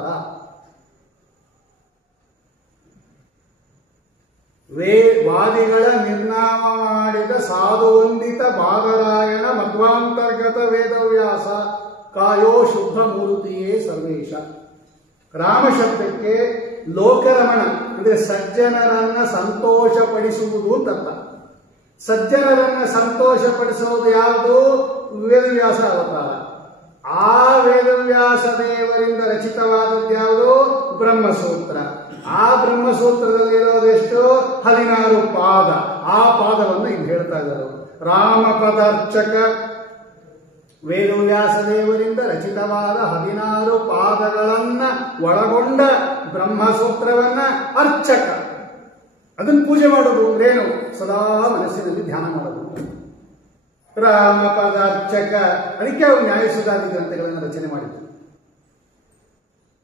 ವಾದಿಗಳ ನಿರ್ನಾಮ ಮಾಡಿದ ಸಾಧುವಂದಿತ ಬಾದರಾಯಣ ಮಧ್ವಾಂತರ್ಗತ ವೇದವ್ಯಾಸ ಕಾಯೋ ಶುದ್ಧ ಮೂರ್ತಿಯೇ ಸರ್ವೇಶ. ರಾಮ ಶಬ್ದಕ್ಕೆ ಲೋಕರಮಣ ಅಂದ್ರೆ ಸಜ್ಜನರನ್ನ ಸಂತೋಷಪಡಿಸುವುದು ಅಂತ ಅರ್ಥ. ಸಜ್ಜನರನ್ನ ಸಂತೋಷಪಡಿಸುವುದು ಯಾವುದು? ವೇದವ್ಯಾಸ ಅವತಾರ. ಆ ವೇದವ್ಯಾಸ ದೇವರಿಂದ ರಚಿತವಾದದ್ದು ಯಾವುದು? ಬ್ರಹ್ಮಸೂತ್ರ. ಆ ಬ್ರಹ್ಮಸೂತ್ರದಲ್ಲಿರೋದೆಷ್ಟು? 16 ಪಾದ. ಆ ಪಾದವನ್ನು ಇಲ್ಲಿ ಹೇಳ್ತಾ ಇದ್ದಾರೆ. ರಾಮ ಪದಾರ್ಚಕ, ವೇದವ್ಯಾಸ ದೇವರಿಂದ ರಚಿತವಾದ 16 ಪಾದಗಳನ್ನ ಒಳಗೊಂಡ ಬ್ರಹ್ಮಸೂತ್ರವನ್ನ ಅರ್ಚಕ. ಅದನ್ನು ಪೂಜೆ ಮಾಡೋದು ಅಂದ್ರೇನು? ಸದಾ ಮನಸ್ಸಿನಲ್ಲಿ ಧ್ಯಾನ ಮಾಡೋದು. ರಾಮ ಪದಾರ್ಚಕ. ಅದಕ್ಕೆ ಅವರು ನ್ಯಾಯಸುಧಾದಿ ಗ್ರಂಥಗಳನ್ನು ರಚನೆ ಮಾಡಿದರು.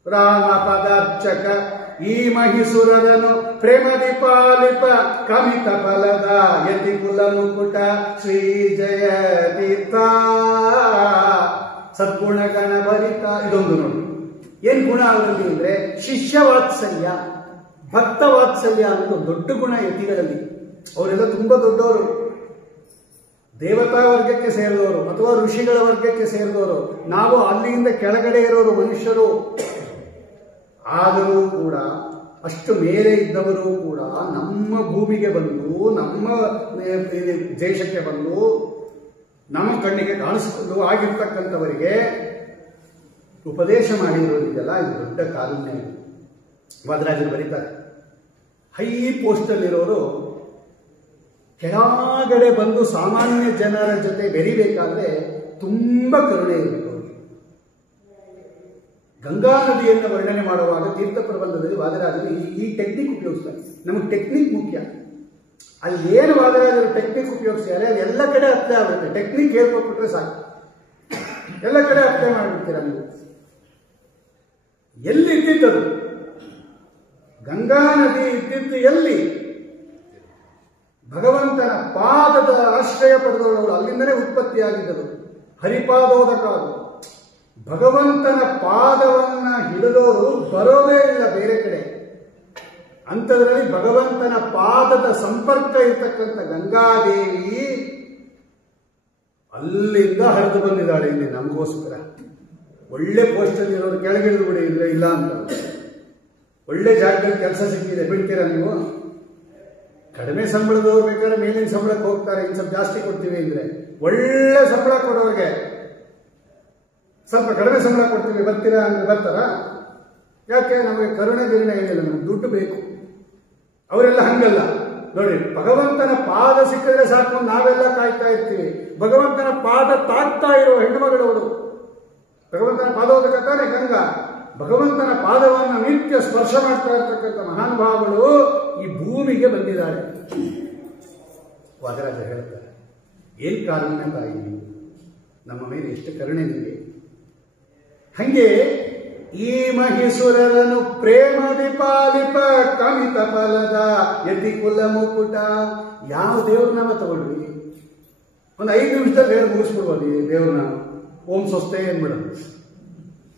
ರಾಮ ಪದಾರ್ಚಕ, ಈ ಮಹಿಸುರರನು ಪ್ರೇಮದಿ ಪಾಲಿಪ ಕಮಿತ ಫಲದ ಯತಿ ಕುಲ ಮುಕುಟ ಶ್ರೀ ಜಯ ತೀರ್ಥ ಸದ್ಗುಣ ಗಣ ಭರಿತ. ಇದೊಂದು ನೋಡಿ, ಏನ್ ಗುಣ ಅವರಲ್ಲಿ ಅಂದ್ರೆ ಶಿಷ್ಯ ವಾತ್ಸಲ್ಯ, ಭಕ್ತ ವಾತ್ಸಲ್ಯ ಅನ್ನೋದು ದೊಡ್ಡ ಗುಣ ಯತಿಗಳಲ್ಲಿ. ಅವರೆಲ್ಲ ತುಂಬಾ ದೊಡ್ಡವರು, ದೇವತಾ ವರ್ಗಕ್ಕೆ ಸೇರಿದವರು ಅಥವಾ ಋಷಿಗಳ ವರ್ಗಕ್ಕೆ ಸೇರಿದವರು. ನಾವು ಅಲ್ಲಿಂದ ಕೆಳಗಡೆ ಇರೋರು ಮನುಷ್ಯರು. ಆದರೂ ಕೂಡ ಅಷ್ಟು ಮೇಲೆ ಇದ್ದವರು ಕೂಡ ನಮ್ಮ ಭೂಮಿಗೆ ಬಂದು, ನಮ್ಮ ದೇಶಕ್ಕೆ ಬಂದು, ನಮ್ಮ ಕಣ್ಣಿಗೆ ಕಾಣಿಸಿಕೊಂಡು ಆಗಿರ್ತಕ್ಕಂಥವರಿಗೆ ಉಪದೇಶ ಮಾಡಿರೋದಿದೆಯಲ್ಲ, ಇದು ದೊಡ್ಡ ಕಾರುಣ್ಯ. ವಾದರಾಜರು ಬರೀತಾರೆ, ಹೈ ಪೋಸ್ಟಲ್ಲಿರೋರು ಕೆಳಗಡೆ ಬಂದು ಸಾಮಾನ್ಯ ಜನರ ಜೊತೆ ಬೆರಿಬೇಕಾದ್ರೆ ತುಂಬಾ ಕರುಣೆ ಇರಬೇಕು. ಗಂಗಾ ನದಿಯನ್ನು ವರ್ಣನೆ ಮಾಡುವಾಗ ತೀರ್ಥ ಪ್ರಬಂಧದಲ್ಲಿ ವಾದರಾಜರು ಈ ಟೆಕ್ನಿಕ್ ಉಪಯೋಗಿಸ್ತಾರೆ. ನಮಗೆ ಟೆಕ್ನಿಕ್ ಮುಖ್ಯ. ಅಲ್ಲಿ ಏನು ವಾದರಾಜರು ಟೆಕ್ನಿಕ್ ಉಪಯೋಗಿಸ್ತಾರೆ ಅದು ಎಲ್ಲ ಕಡೆ ಅಪ್ಲೈ ಆಗುತ್ತೆ. ಟೆಕ್ನಿಕ್ ಹೇಳ್ಕೊಟ್ಬಿಟ್ರೆ ಸಾಕು, ಎಲ್ಲ ಕಡೆ ಅಪ್ಲೈ ಮಾಡಿಬಿಡ್ತೀರ ನೀವು. ಎಲ್ಲಿ ಇದ್ದಿದ್ದದು? ಗಂಗಾ ನದಿ ಇದ್ದಿದ್ದು ಎಲ್ಲಿ? ಭಗವಂತನ ಪಾದದ ಆಶ್ರಯ ಪಡೆದವಳು, ಅಲ್ಲಿಂದಲೇ ಉತ್ಪತ್ತಿಯಾಗಿದ್ದದು. ಹರಿಪಾದೋದಕ ಅದು. ಭಗವಂತನ ಪಾದವನ್ನ ಹಿಡಿದವರು ಬರೋದೇ ಇಲ್ಲ ಬೇರೆ ಕಡೆ. ಅಂಥದ್ರಲ್ಲಿ ಭಗವಂತನ ಪಾದದ ಸಂಪರ್ಕ ಇರ್ತಕ್ಕಂಥ ಗಂಗಾದೇವಿ ಅಲ್ಲಿಂದ ಹರಿದು ಬಂದಿದ್ದಾಳೆ ಇಲ್ಲಿ ನಮಗೋಸ್ಕರ. ಒಳ್ಳೆ ಪೋಸ್ಟಲ್ಲಿ ಇರೋರು ಕೆಳಗಿಳಿದು ಬಿಡಿ, ಇದ್ರೆ ಇಲ್ಲ ಅಂತ. ಒಳ್ಳೆ ಜಾಗದಲ್ಲಿ ಕೆಲಸ ಸಿಕ್ಕಿದೆ, ಬಿಡ್ತೀರಾ ನೀವು? ಕಡಿಮೆ ಸಂಬಳದವ್ರು ಬೇಕಾದ್ರೆ ಮೇಲಿನ ಸಂಬಳಕ್ಕೆ ಹೋಗ್ತಾರೆ, ಇನ್ನು ಸ್ವಲ್ಪ ಜಾಸ್ತಿ ಕೊಡ್ತೀವಿ ಅಂದ್ರೆ. ಒಳ್ಳೆ ಸಂಬಳ ಕೊಡೋರಿಗೆ ಸ್ವಲ್ಪ ಕಡಿಮೆ ಸಂಬಳ ಕೊಡ್ತೀವಿ, ಬರ್ತೀರಾ ಅಂದ್ರೆ ಬರ್ತಾರ? ಯಾಕೆ? ನಮಗೆ ಕರುಣೆ ಬಿರುಣೆ ಏನಿಲ್ಲ, ನಮ್ಗೆ ದುಡ್ಡು ಬೇಕು. ಅವರೆಲ್ಲ ಹಂಗಲ್ಲ ನೋಡಿ. ಭಗವಂತನ ಪಾದ ಸಿಕ್ಕಿದ್ರೆ ಸಾಕು, ನಾವೆಲ್ಲ ಕಾಯ್ತಾ ಇರ್ತೀವಿ. ಭಗವಂತನ ಪಾದ ತಾಕ್ತಾ ಇರುವ ಹೆಣ್ಣುಮಗಳವರು. ಭಗವಂತನ ಪಾದೋದಕ ತಾನೆ ಗಂಗಾ. ಭಗವಂತನ ಪಾದವನ್ನು ನಿತ್ಯ ಸ್ಪರ್ಶ ಮಾಡ್ತಾ ಇರ್ತಕ್ಕಂಥ ಮಹಾನುಭಾವಗಳು ಈ ಭೂಮಿಗೆ ಬಂದಿದ್ದಾರೆ. ವಾದರಾಜ ಹೇಳ್ತಾರೆ, ಏನ್ ಕಾರುಣ್ಯ ತಾಯಿ, ನಮ್ಮ ಮೇಲೆ ಎಷ್ಟು ಕರುಣೆ ನಿಮಗೆ. ಹಂಗೆ ಈ ಮಹಿಸುರರನು ಪ್ರೇಮದಿ ಪಾಲಿಪ ಕಮಿತ ಫಲದ ಯತಿ ಕುಲ ಮುಕುಟ. ಯಾವ ದೇವ್ರ ನಾಮ ತಗೊಳ್ವಿ, ಒಂದು 5 ನಿಮಿಷದಲ್ಲಿ ಹೇಳಿ ಮುಗಿಸ್ಬಿಡ್ಬೋದು. ಈ ದೇವ್ರ ನಾಮ ಓಂ ಸ್ವಸ್ತೆ ಏನ್ಬಿಡೋದು.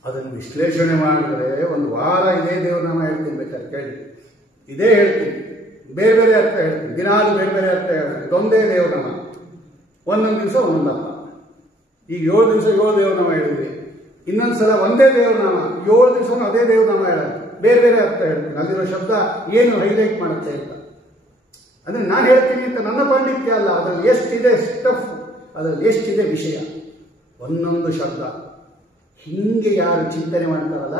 ಅದನ್ನು ವಿಶ್ಲೇಷಣೆ ಮಾಡಿದ್ರೆ ಒಂದು ವಾರ ಇದೇ ದೇವ್ರ ನಾಮ ಹೇಳ್ತೀನಿ, ಬೇಕಾದ್ರೆ ಕೇಳಿ. ಇದೇ ಹೇಳ್ತೀನಿ, ಬೇರೆ ಬೇರೆ ಅರ್ಥ ಹೇಳ್ತೀನಿ, ದಿನಾಲು ಬೇರೆ ಬೇರೆ ಅರ್ಥ ಹೇಳ್ತೀನಿ. ಇದೊಂದೇ ದೇವ್ರ ನಾಮ, ಒಂದೊಂದು ದಿವಸ ಒಂದೊಂದಪ್ಪ. ಈಗ 7 ದಿವಸ 7 ದೇವ್ರ ನಾಮ ಹೇಳಿದ್ವಿ, ಇನ್ನೊಂದ್ಸಲ ಒಂದೇ ದೇವ್ರ ನಾಮ 7 ದಿವಸ ಅದೇ ದೇವ್ರ ನಾಮ ಹೇಳ, ಬೇರೆ ಬೇರೆ ಅರ್ಥ ಹೇಳ್ತೀನಿ. ಅಲ್ಲಿರೋ ಶಬ್ದ ಏನು ಹೈಲೈಟ್ ಮಾಡುತ್ತೆ ಅಂತ. ಅಂದ್ರೆ ನಾನು ಹೇಳ್ತೀನಿ ಅಂತ ನನ್ನ ಪಾಂಡಿತ್ಯ ಅಲ್ಲ, ಅದ್ರಲ್ಲಿ ಎಷ್ಟಿದೆ ಸ್ಟಫ್, ಅದರಲ್ಲಿ ಎಷ್ಟಿದೆ ವಿಷಯ, ಒಂದೊಂದು ಶಬ್ದ. ಹಿಂಗೆ ಯಾರು ಚಿಂತನೆ ಮಾಡ್ತಾರಲ್ಲ,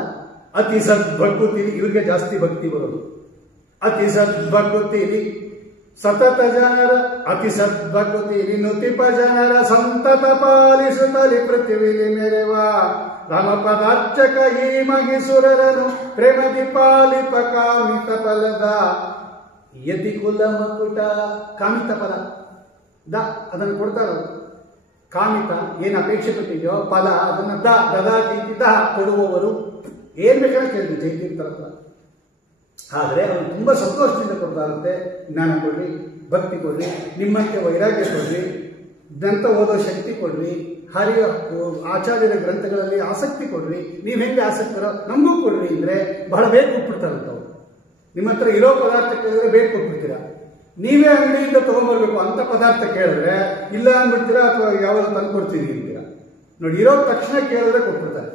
ಅತಿ ಸದ್ಭಕುತಿಲಿ, ಇವ್ರಿಗೆ ಜಾಸ್ತಿ ಭಕ್ತಿ ಬರೋದು. ಅತಿ ಸದ್ಭಕುತಿಲಿ ಸತತ ಜನರ, ಅತಿ ಸದ್ಭಕುತಿಲಿ ನುತಿಪ ಜನರ ಸಂತತ ಪಾಲಿಸುತ್ತಲಿ ಪೃಥ್ವಿಲಿ ಮೆರೆವ ರಾಮಪದಾರ್ಚಕ ಈ ಮಹಿಸುರರನು ಪ್ರೇಮದಿ ಪಾಲಿಪ ಕಾಮಿತ ಫಲದ ಯತಿ ಕುಲ ಮಕುಟ. ಕಾಮಿತ ಫಲ ದ ಅದನ್ನು ಕೊಡ್ತಾರ. ಕಾಮಿತ ಏನು ಅಪೇಕ್ಷೆ ಪಟ್ಟಿದೆಯೋ ಫಲ ಅದನ್ನ ದದ ಕೊಡುವವರು. ಏನ್ ಬೇಕಾದ್ರೆ ಕೇಳಿದ್ರು ಜೈತೀರ್ಥರ ಹತ್ರ. ಆದರೆ ಅವರು ತುಂಬಾ ಸಂತೋಷದಿಂದ ಕೊಡ್ತಾರಂತೆ. ಜ್ಞಾನ ಕೊಡ್ರಿ, ಭಕ್ತಿ ಕೊಡ್ರಿ, ನಿಮ್ಮಂತೆ ವೈರಾಗ್ಯ ಕೊಡ್ರಿ, ಗ್ರಂಥ ಓದೋ ಶಕ್ತಿ ಕೊಡ್ರಿ, ಹರಿಯ ಆಚಾರ್ಯರ ಗ್ರಂಥಗಳಲ್ಲಿ ಆಸಕ್ತಿ ಕೊಡ್ರಿ. ನೀವ್ ಹೆಂಗೆ ಆಸಕ್ತರೋ ನಮಗೂ ಕೊಡ್ರಿ ಅಂದ್ರೆ ಬಹಳ ಬೇಗ ಕೊಟ್ಬಿಡ್ತಾರಂತ ಅವರು. ನಿಮ್ಮ ಹತ್ರ ಇರೋ ಪದಾರ್ಥ ಕೇಳಿದ್ರೆ ಬೇಗ ಕೊಟ್ಬಿಡ್ತೀರಾ. ನೀವೇ ಅಂಗಡಿಯಿಂದ ತಗೊಂಡ್ಬರ್ಬೇಕು ಅಂತ ಪದಾರ್ಥ ಕೇಳಿದ್ರೆ ಇಲ್ಲ ಅಂದ್ಬಿಡ್ತೀರಾ, ಅಥವಾ ಯಾವಾಗ ತಂದು ಕೊಡ್ತೀರಿ ಅಂತೀರಾ. ನೋಡಿ, ಇರೋ ತಕ್ಷಣ ಕೇಳಿದ್ರೆ ಕೊಟ್ಬಿಡ್ತಾರೆ.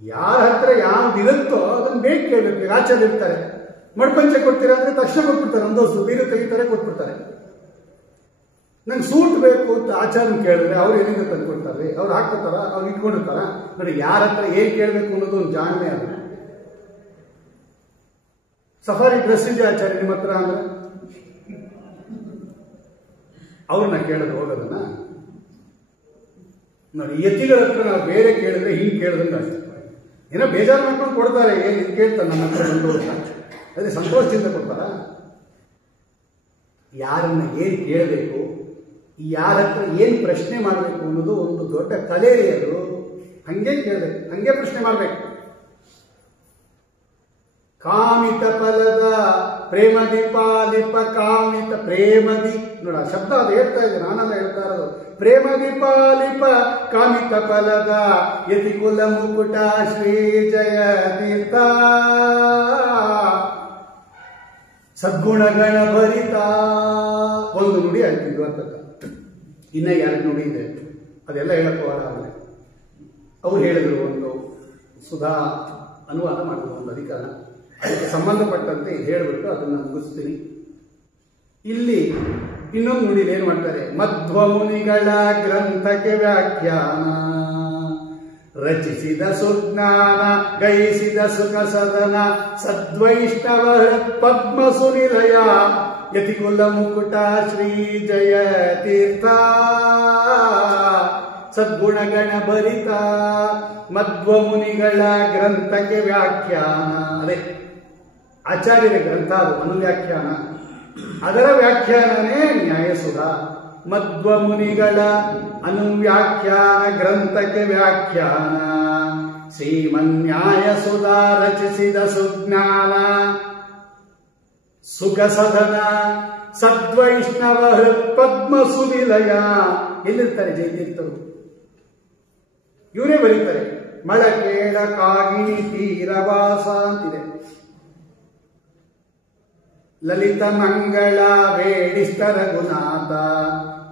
ಯಾರ ಹತ್ರ ಯಾವ್ದು ಇರುತ್ತೋ ಅದನ್ನ ಬೇಗ ಕೇಳಬೇಕು. ಆಚಾರ್ಯ ಇರ್ತಾರೆ, ಮಡ್ಪಂಚೆ ಕೊಡ್ತೀರಾ ಅಂದ್ರೆ ತಕ್ಷಣ ಕೊಟ್ಬಿಡ್ತಾರೆ. ಒಂದೊಂದು ಬೀರು ತೆಗಿತಾರೆ, ಕೊಟ್ಬಿಡ್ತಾರೆ. ನಂಗೆ ಸೂಟ್ ಬೇಕು ಅಂತ ಆಚಾರ್ಯ ಕೇಳಿದ್ರೆ ಅವ್ರು ಎಲ್ಲಿಂದ ತಂದು ಕೊಡ್ತಾರೆ? ಅವ್ರು ಹಾಕ್ಕೊತಾರ, ಅವ್ರು ಇಟ್ಕೊಂಡಿರ್ತಾರ. ನೋಡಿ, ಯಾರ ಹತ್ರ ಏನ್ ಕೇಳಬೇಕು ಅನ್ನೋದು ಒಂದು ಜಾಣ್ಮೆ ಅದು. ಸಫಾರಿ ಡ್ರೆಸ್ ಇದೆ ಆಚಾರ್ಯ ನಿಮ್ಮ ಹತ್ರ ಅಂದ್ರೆ ಅವ್ರನ್ನ ಕೇಳೋದು ಹೋಗೋದನ್ನ ನೋಡಿ. ಯತಿಗಳ ಹತ್ರ ನಾವು ಬೇರೆ ಕೇಳಿದ್ರೆ ಹಿಂಗೆ ಕೇಳಿದಂಗೆ ಆಗ್ತದೆ. ಏನೋ ಬೇಜಾರು ಮಾಡ್ಕೊಂಡು ಕೊಡ್ತಾರೆ, ಏನ್ ಇದು ಕೇಳ್ತಾರೆ ನನ್ನ ಹತ್ರ ಬಂದು, ಅದೇ ಸಂತೋಷದಿಂದ ಕೊಡ್ತಾರ. ಯಾರನ್ನ ಏನ್ ಕೇಳಬೇಕು, ಯಾರ ಹತ್ರ ಏನ್ ಪ್ರಶ್ನೆ ಮಾಡಬೇಕು ಅನ್ನೋದು ಒಂದು ದೊಡ್ಡ ಕಲೆ ಅದು. ಹಂಗೆ ಕೇಳಬೇಕು, ಹಂಗೆ ಪ್ರಶ್ನೆ ಮಾಡಬೇಕು. ಕಾಮಿತ ಫಲದ ಪ್ರೇಮದಿ ಪಾಲಿಪ ಕಾಮಿತ ಪ್ರೇಮದಿ. ನೋಡ ಶಬ್ದ ಅದು ಹೇಳ್ತಾ ಇದೆ, ನಾನೆಲ್ಲ ಹೇಳ್ತಾ ಇರೋದು. ಪ್ರೇಮದಿ ಪಾಲಿಪ ಕಾಮಿತ ಫಲದ ಯತಿ ಕುಲ ಮುಕುಟ ಶ್ರೀ ಜಯ ತೀರ್ಥ ಸದ್ಗುಣಗಣ ಭರಿತ. ಒಂದು ನುಡಿ ಆಯ್ತು ಇವತ್ತ. ಇನ್ನ 2 ನುಡಿ ಇದೆ, ಅದೆಲ್ಲ ಹೇಳಕ್ಕೆ ಆಮೇಲೆ ಅವ್ರು ಹೇಳಿದ್ರು. ಒಂದು ಸುಧಾ ಅನುವಾದ ಮಾಡಿದ್ರು ಒಂದು ಅಧಿಕಾರ, ಅದಕ್ಕೆ ಸಂಬಂಧಪಟ್ಟಂತೆ ಹೇಳಿಬಿಟ್ಟು ಅದನ್ನು ಮುಗಿಸ್ತೀನಿ. ಇಲ್ಲಿ ಇನ್ನೊಂದು ನುಡಿಲಿ ಏನ್ ಮಾಡ್ತಾರೆ, ಮಧ್ವ ಮುನಿಗಳ ಗ್ರಂಥಕ್ಕೆ ವ್ಯಾಖ್ಯಾನ ರಚಿಸಿದ ಸುಜ್ಞಾನ ಗೈಸಿದ ಸುಖ ಸದನ ಸದ್ವೈಷ್ಣವ ಪದ್ಮ ಸುನಿಲಯ ಯತಿಕುಲ ಮುಕುಟ ಶ್ರೀ ಜಯ ತೀರ್ಥ ಸದ್ಗುಣಗಣ ಭರಿತ. ಮಧ್ವ ಮುನಿಗಳ ಗ್ರಂಥಕ್ಕೆ ವ್ಯಾಖ್ಯಾನ, ಅದೇ ಆಚಾರ್ಯರ ಗ್ರಂಥ, ಅದು ಅನುವ್ಯಾಖ್ಯಾನ. ಅದರ ವ್ಯಾಖ್ಯಾನನೇ ನ್ಯಾಯಸುಧ. ಮಧ್ವ ಮುನಿಗಳ ಅನುವ್ಯಾಖ್ಯಾನ ಗ್ರಂಥಕ್ಕೆ ವ್ಯಾಖ್ಯಾನ ಶ್ರೀಮನ್ಯಾಯಸುಧ ರಚಿಸಿದ ಸುಜ್ಞಾನ ಸುಖ ಸದನ ಸದ್ವೈಷ್ಣವ ಪದ್ಮ ಸುನಿಲಯ. ಎಲ್ಲಿರ್ತಾರೆ ಜೈತೀರ್ಥರು? ಇವರೇ ಬರೀತಾರೆ. ಮಳಕೇಡ ಕಾಗಿಣಿ ತೀರವಾಸ ಅಂತಿದೆ. ಲಲಿತ ಮಂಗಳ ವೇಡಿಸ್ತ ರಘುನಾಥ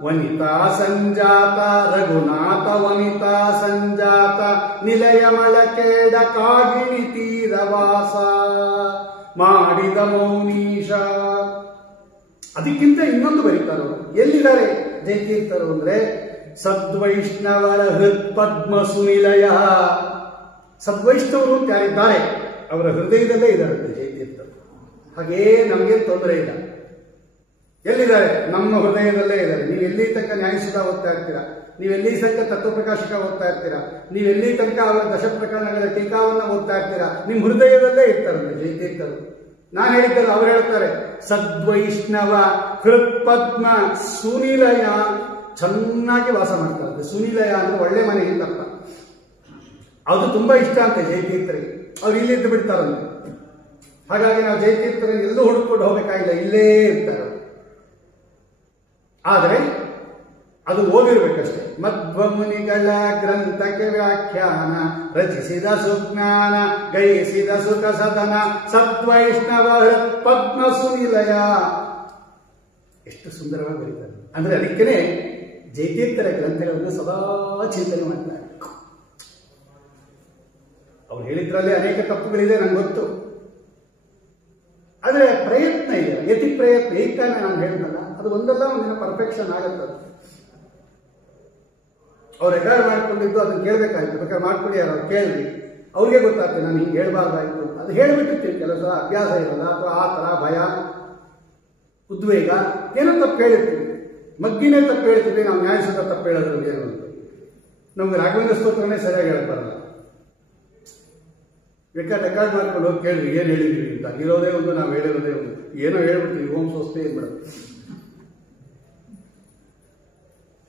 ವನಿತಾ ಸಂಜಾತ ರಘುನಾಥ ವನಿತಾ ಸಂಜಾತ ನಿಲಯ ಮಳಕೇಡ ಕಾಗಿಣಿ ತೀರವಾಸ ಮಾಡಿದ ಮೌನೀಶ. ಅದಕ್ಕಿಂತ ಇನ್ನೊಂದು ಬರೀತಾರೋ. ಎಲ್ಲಿದ್ದಾರೆ ಜೈತೀರ್ಥರು ಅಂದ್ರೆ ಸದ್ವೈಷ್ಣವರ ಹೃತ್ಪದ್ಮ ಸುನಿಲಯ. ಸದ್ವೈಷ್ಣವರು ಯಾರಿದ್ದಾರೆ ಅವರ ಹೃದಯದಲ್ಲೇ ಇದ್ದಾರೆ ಜೈತೀರ್ಥರು. ಹಾಗೇ ನಮಗೆ ತೊಂದರೆ ಇಲ್ಲ. ಎಲ್ಲಿದ್ದಾರೆ? ನಮ್ಮ ಹೃದಯದಲ್ಲೇ ಇದ್ದಾರೆ. ನೀವು ಎಲ್ಲಿ ತನಕ ನ್ಯಾಯಸುಧ ಓದ್ತಾ ಇರ್ತೀರಾ, ನೀವೆಲ್ಲಿ ತನಕ ತತ್ವಪ್ರಕಾಶಕ ಓದ್ತಾ ಇರ್ತೀರಾ, ನೀವೆಲ್ಲಿ ತನಕ ಅವರ ದಶಪ್ರಕರಣಗಳ ಟೀಕಾವನ್ನ ಓದ್ತಾ ಇರ್ತೀರಾ, ನಿಮ್ಮ ಹೃದಯದಲ್ಲೇ ಇರ್ತಾರಂತೆ ಜೈತೀರ್ಥರು. ನಾನು ಹೇಳಿದ್ದಲ್ಲ, ಅವ್ರು ಹೇಳ್ತಾರೆ ಸದ್ವೈಷ್ಣವ ಹೃತ್ಪದ್ಮ ಸುನಿಲಯ, ಚೆನ್ನಾಗಿ ವಾಸ ಮಾಡ್ತಾರಂತೆ. ಸುನಿಲಯ ಅಂದ್ರೆ ಒಳ್ಳೆ ಮನೆ ಅಂತ ಅರ್ಥ. ಅದು ತುಂಬಾ ಇಷ್ಟ ಅಂತೆ ಜೈತೀರ್ಥರಿಗೆ. ಅವ್ರು ಇಲ್ಲಿದ್ದು ಬಿಡ್ತಾರಂತೆ. ಹಾಗಾಗಿ ನಾವು ಜೈತೀರ್ಥರಿಗೆ ಎಲ್ಲೂ ಹುಡುಕೊಂಡು ಹೋಗಬೇಕಾಗಿಲ್ಲ, ಇಲ್ಲೇ ಇರ್ತಾರೆ. ಆದರೆ ಅದು ಓದಿರ್ಬೇಕಷ್ಟೇ. ಮಧ್ವಮುನಿಗಳ ಗ್ರಂಥಕ್ಕೆ ವ್ಯಾಖ್ಯಾನ ರಚಿಸಿದ ಸುಜ್ಞಾನ ಗೈಸಿದ ಸುಖ ಸದನ ಸದ್ವೈಷ್ಣವ ಪದ್ಮ ಸುನಿಲಯ. ಎಷ್ಟು ಸುಂದರವಾಗಿ ಬರೀತಾರೆ ಅಂದ್ರೆ ಅದಕ್ಕೇನೆ ಜೈತೀರ್ಥರ ಗ್ರಂಥಗಳನ್ನು ಸದಾ ಚಿಂತನೆ ಮಾಡ್ತಾರೆ. ಅವ್ರು ಹೇಳಿದ್ರಲ್ಲಿ ಅನೇಕ ತಪ್ಪುಗಳಿದೆ, ನಂಗೆ ಗೊತ್ತು. ಆದರೆ ಪ್ರಯತ್ನ ಇದೆ, ಯತಿ ಪ್ರಯತ್ನ. ಈಗ ತಾನೇ ನಾನು ಹೇಳಿದ್ನಲ್ಲ, ಅದು ಒಂದಲ್ಲ ಒಂದಿನ ಪರ್ಫೆಕ್ಷನ್ ಆಗತ್ತದು. ಅವ್ರು ರೆಕಾರ್ಡ್ ಮಾಡ್ಕೊಂಡಿದ್ದು ಅದನ್ನ ಕೇಳಬೇಕಾಯ್ತು. ಬೇಕಾದ್ರೆ ಮಾಡ್ಕೊಡಿ, ಯಾರು ಅವ್ರು ಕೇಳಿದ್ವಿ, ಅವ್ರಿಗೆ ಗೊತ್ತಾಗ್ತದೆ ನಾನು ಹಿಂಗೆ ಹೇಳ್ಬಾರ್ದಾಯ್ತು. ಅದು ಹೇಳಿಬಿಟ್ಟಿರ್ತೀವಿ ಕೆಲಸ, ಅಭ್ಯಾಸ ಇರಲ್ಲ, ಅಥವಾ ಆ ಥರ ಭಯ, ಉದ್ವೇಗ, ಏನೋ ತಪ್ಪು ಹೇಳಿರ್ತೀವಿ. ಮಗ್ಗಿನೇ ತಪ್ಪು ಹೇಳ್ತೀವಿ ನಾವು. ನ್ಯಾಯಸುಧ ತಪ್ಪು ಹೇಳೋದ್ರಲ್ಲಿ ಏನು ಅಂತ ನಮ್ಗೆ ರಾಘವೇಂದ್ರ ಸ್ತೋತ್ರನೇ ಸರಿಯಾಗಿ ಹೇಳಕ್ ಬರಲ್ಲ. ಬೇಕಾದ್ರೆ ರೆಕಾರ್ಡ್ ಮಾಡ್ಕೊಂಡು ಹೋಗಿ ಕೇಳ್ರಿ ಏನು ಹೇಳಿದ್ವಿ ಅಂತ. ಇರೋದೇ ಒಂದು, ನಾವು ಹೇಳಿರೋದೇ ಒಂದು, ಏನೋ ಹೇಳ್ಬಿಡ್ತೀವಿ. ಓಂ ಸ್ವಸ್ತಿ ಏನ್ ಮಾಡೋದು,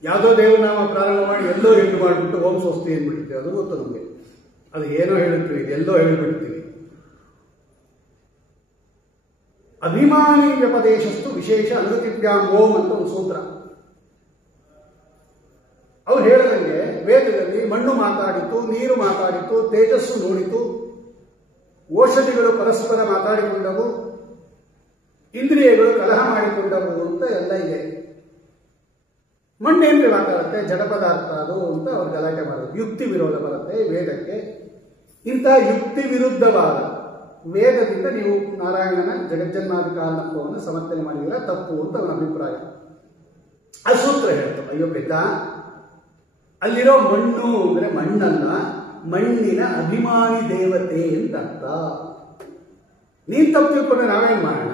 ಯಾವುದೋ ದೇವನಾಮ ಪ್ರಾರಂಭ ಮಾಡಿ ಎಲ್ಲೋ ಹೆಣ್ಣು ಮಾಡಿಬಿಟ್ಟು ಓಂ ಸ್ವಸ್ತಿ ಏನ್ಬಿಡ್ತೀವಿ. ಅದು ಗೊತ್ತು ನಮಗೆ. ಅದು ಏನೋ ಹೇಳುತ್ತೀವಿ, ಎಲ್ಲೋ ಹೇಳಿಬಿಡ್ತೀವಿ. ಅಭಿಮಾನಿ ವ್ಯಪದೇಶಸ್ತು ವಿಶೇಷ ಅನುಗತಿಭ್ಯಾಂ ಓಂ ಅಂತ ಒಂದು ಸೂತ್ರ. ಅವ್ರು ಹೇಳಿದಂಗೆ ವೇದದಲ್ಲಿ ಮಣ್ಣು ಮಾತಾಡಿತು, ನೀರು ಮಾತಾಡಿತು, ತೇಜಸ್ಸು ನೋಡಿತು, ಔಷಧಿಗಳು ಪರಸ್ಪರ ಮಾತಾಡಿಕೊಂಡವು, ಇಂದ್ರಿಯಗಳು ಕಲಹ ಮಾಡಿಕೊಂಡವು ಅಂತ ಎಲ್ಲ ಇದೆ. ಮಣ್ಣೇನ್ರಿ ಮಾತಾಡುತ್ತೆ, ಜಡ ಪದಾರ್ಥ ಅದು ಅಂತ ಅವ್ರು ಗಲಾಟೆ ಮಾಡೋದು. ಯುಕ್ತಿ ವಿರೋಧ ಬರುತ್ತೆ ವೇದಕ್ಕೆ. ಇಂತಹ ಯುಕ್ತಿ ವಿರುದ್ಧವಾದ ವೇದದಿಂದ ನೀವು ನಾರಾಯಣನ ಜಗಜ್ಜನ್ಮಾದಿ ಕಾರಣತ್ವವನ್ನು ಸಮರ್ಥನೆ ಮಾಡಿದ್ರೆ ತಪ್ಪು ಅಂತ ಅವನ ಅಭಿಪ್ರಾಯ. ಆ ಸೂತ್ರ ಹೇಳ್ತು, ಅಯ್ಯೋ ಪೆದ್ದ, ಅಲ್ಲಿರೋ ಮಣ್ಣು ಅಂದ್ರೆ ಮಣ್ಣನ್ನ, ಮಣ್ಣಿನ ಅಭಿಮಾನಿ ದೇವತೆ ಅಂತ ಅರ್ಥ. ನೀನ್ ತಪ್ಪು ತಿಳ್ಕೊಂಡ್ರೆ ನಾವೇನ್ ಮಾಡೋಣ?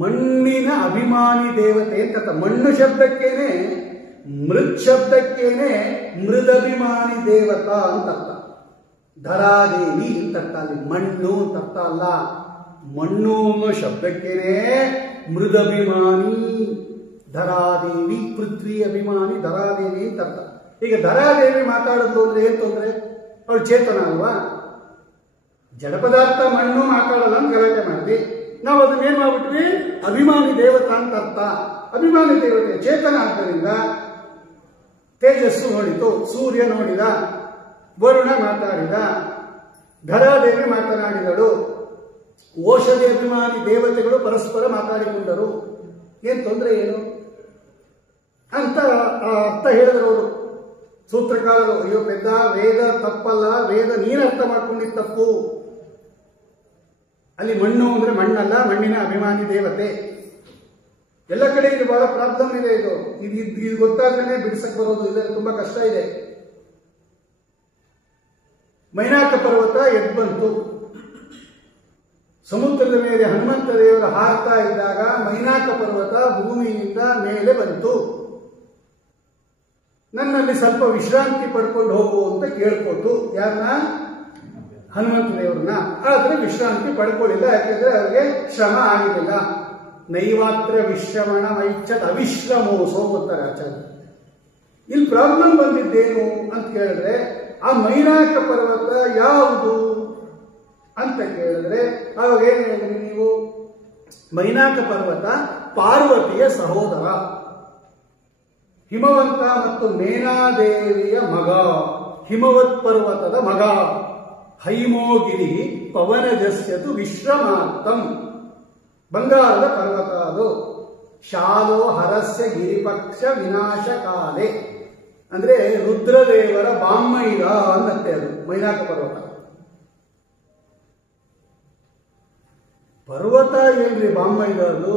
ಮಣ್ಣಿನ ಅಭಿಮಾನಿ ದೇವತೆ ಅಂತ. ಮಣ್ಣು ಶಬ್ದಕ್ಕೇನೆ, ಮೃತ್ ಶಬ್ದಕ್ಕೇನೆ ಮೃದಭಿಮಾನಿ ದೇವತಾ ಅಂತ ಅರ್ಥ. ಧರಾದೇವಿ ಅಂತ ಅರ್ಥ. ಅಲ್ಲಿ ಮಣ್ಣು ಅಂತ ಅರ್ಥ ಅಲ್ಲ. ಮಣ್ಣು ಅನ್ನೋ ಶಬ್ದಕ್ಕೇನೆ ಮೃದಭಿಮಾನಿ ಧರಾದೇವಿ, ಪೃಥ್ವಿ ಅಭಿಮಾನಿ ಧರಾದೇವಿ ಅಂತ ಅರ್ಥ. ಈಗ ಧರಾದೇವಿ ಮಾತಾಡೋದು ಅಂದ್ರೆ ಏನ್ ತೊಂದ್ರೆ? ಅವಳು ಚೇತನ ಅಲ್ವಾ? ಜಡ ಪದಾರ್ಥ ಮಣ್ಣು ಮಾತಾಡಲ್ಲ ಅಂತ ಗಲಾಟೆ ಮಾಡಿದ್ವಿ. ನಾವು ಅದನ್ನ ಏನ್ ಮಾಡ್ಬಿಟ್ವಿ? ಅಭಿಮಾನಿ ದೇವತಾ ಅಂತ ಅರ್ಥ. ಅಭಿಮಾನಿ ದೇವತೆ ಚೇತನ ಆದ್ದರಿಂದ ತೇಜಸ್ಸು ನೋಡಿತು, ಸೂರ್ಯ ನೋಡಿದ, ವರುಣ ಮಾತಾಡಿದ, ಧರಾದೇವಿ ಮಾತನಾಡಿದಳು, ಔಷಧಿ ಅಭಿಮಾನಿ ದೇವತೆಗಳು ಪರಸ್ಪರ ಮಾತಾಡಿಕೊಂಡರು. ಏನ್ ತೊಂದರೆ ಏನು ಅಂತ ಅರ್ಥ ಹೇಳಿದವರು ಸೂತ್ರಕಾರರು. ಅಯ್ಯೋ ಪೆದ್ದ, ವೇದ ತಪ್ಪಲ್ಲ, ವೇದ ನೀನು ಅರ್ಥ ಮಾಡ್ಕೊಂಡಿದ್ದ ತಪ್ಪು. ಅಲ್ಲಿ ಮಣ್ಣು ಅಂದ್ರೆ ಮಣ್ಣಲ್ಲ, ಮಣ್ಣಿನ ಅಭಿಮಾನಿ ದೇವತೆ. ಎಲ್ಲ ಕಡೆ ಇದು ಬಹಳ ಪ್ರಾಬ್ಲಮ್ ಇದೆ. ಇದು ಗೊತ್ತಾಗ್ಲೇ ಬಿಡಿಸಕ್ ಬರೋದು, ಇದರಲ್ಲಿ ತುಂಬಾ ಕಷ್ಟ ಇದೆ. ಮೈನಾಕ ಪರ್ವತ ಎದ್ದು ಬಂತು. ಸಮುದ್ರದ ಮೇಲೆ ಹನುಮಂತ ದೇವರ ಹಾರ್ತಾ ಇದ್ದಾಗ ಮೈನಾಕ ಪರ್ವತ ಭೂಮಿಯಿಂದ ಮೇಲೆ ಬಂತು. ನನ್ನಲ್ಲಿ ಸ್ವಲ್ಪ ವಿಶ್ರಾಂತಿ ಪಡ್ಕೊಂಡು ಹೋಗು ಅಂತ ಕೇಳ್ಕೊಟ್ಟು ಯಾರನ್ನ? ಹನುಮಂತ ದೇವರನ್ನ. ಆದ್ರೆ ವಿಶ್ರಾಂತಿ ಪಡ್ಕೊಳ್ಳಿಲ್ಲ, ಯಾಕೆಂದ್ರೆ ಅವ್ರಿಗೆ ಶ್ರಮ ಆಗಿರಲಿಲ್ಲ. ನೈವಾತ್ರ ವಿಶ್ರಮಣ ವೈಚ್ಛತ್ ಅವಿಶ್ರಮೋಸೋ ಅಂತಾರೆ ಆಚಾರ್ಯ. ಇಲ್ಲಿ ಪ್ರಾಬ್ಲಮ್ ಬಂದಿದ್ದೇನು ಅಂತ ಕೇಳಿದ್ರೆ, ಆ ಮೈನಾಕ ಪರ್ವತ ಯಾವುದು ಅಂತ ಕೇಳಿದ್ರೆ ಅವಾಗ ಏನ್ ಹೇಳಿದ್ರಿ ನೀವು? ಮೈನಾಕ ಪರ್ವತ ಪಾರ್ವತಿಯ ಸಹೋದರ, ಹಿಮವಂತ ಮತ್ತು ಮೇನಾದೇವಿಯ ಮಗ, ಹಿಮವತ್ ಪರ್ವತದ ಮಗ. ಹೈಮೋಗಿರಿ ಪವನಜಸ್ಯತು ವಿಶ್ರಮಾರ್ಥಂ, ಬಂಗಾರದ ಪರ್ವತ ಅದು. ಶಾಲೋ ಹರಸ್ಯ ಗಿರಿಪಕ್ಷ ವಿನಾಶ ಕಾಲೆ ಅಂದ್ರೆ ರುದ್ರದೇವರ ಬಾಮ್ಮೈದ ಅನ್ನತ್ತೆ ಅದು ಮೈನಾಕ ಪರ್ವತ. ಪರ್ವತ ಏನ್ರಿ ಬಾಮ್ಮೈದ? ಅದು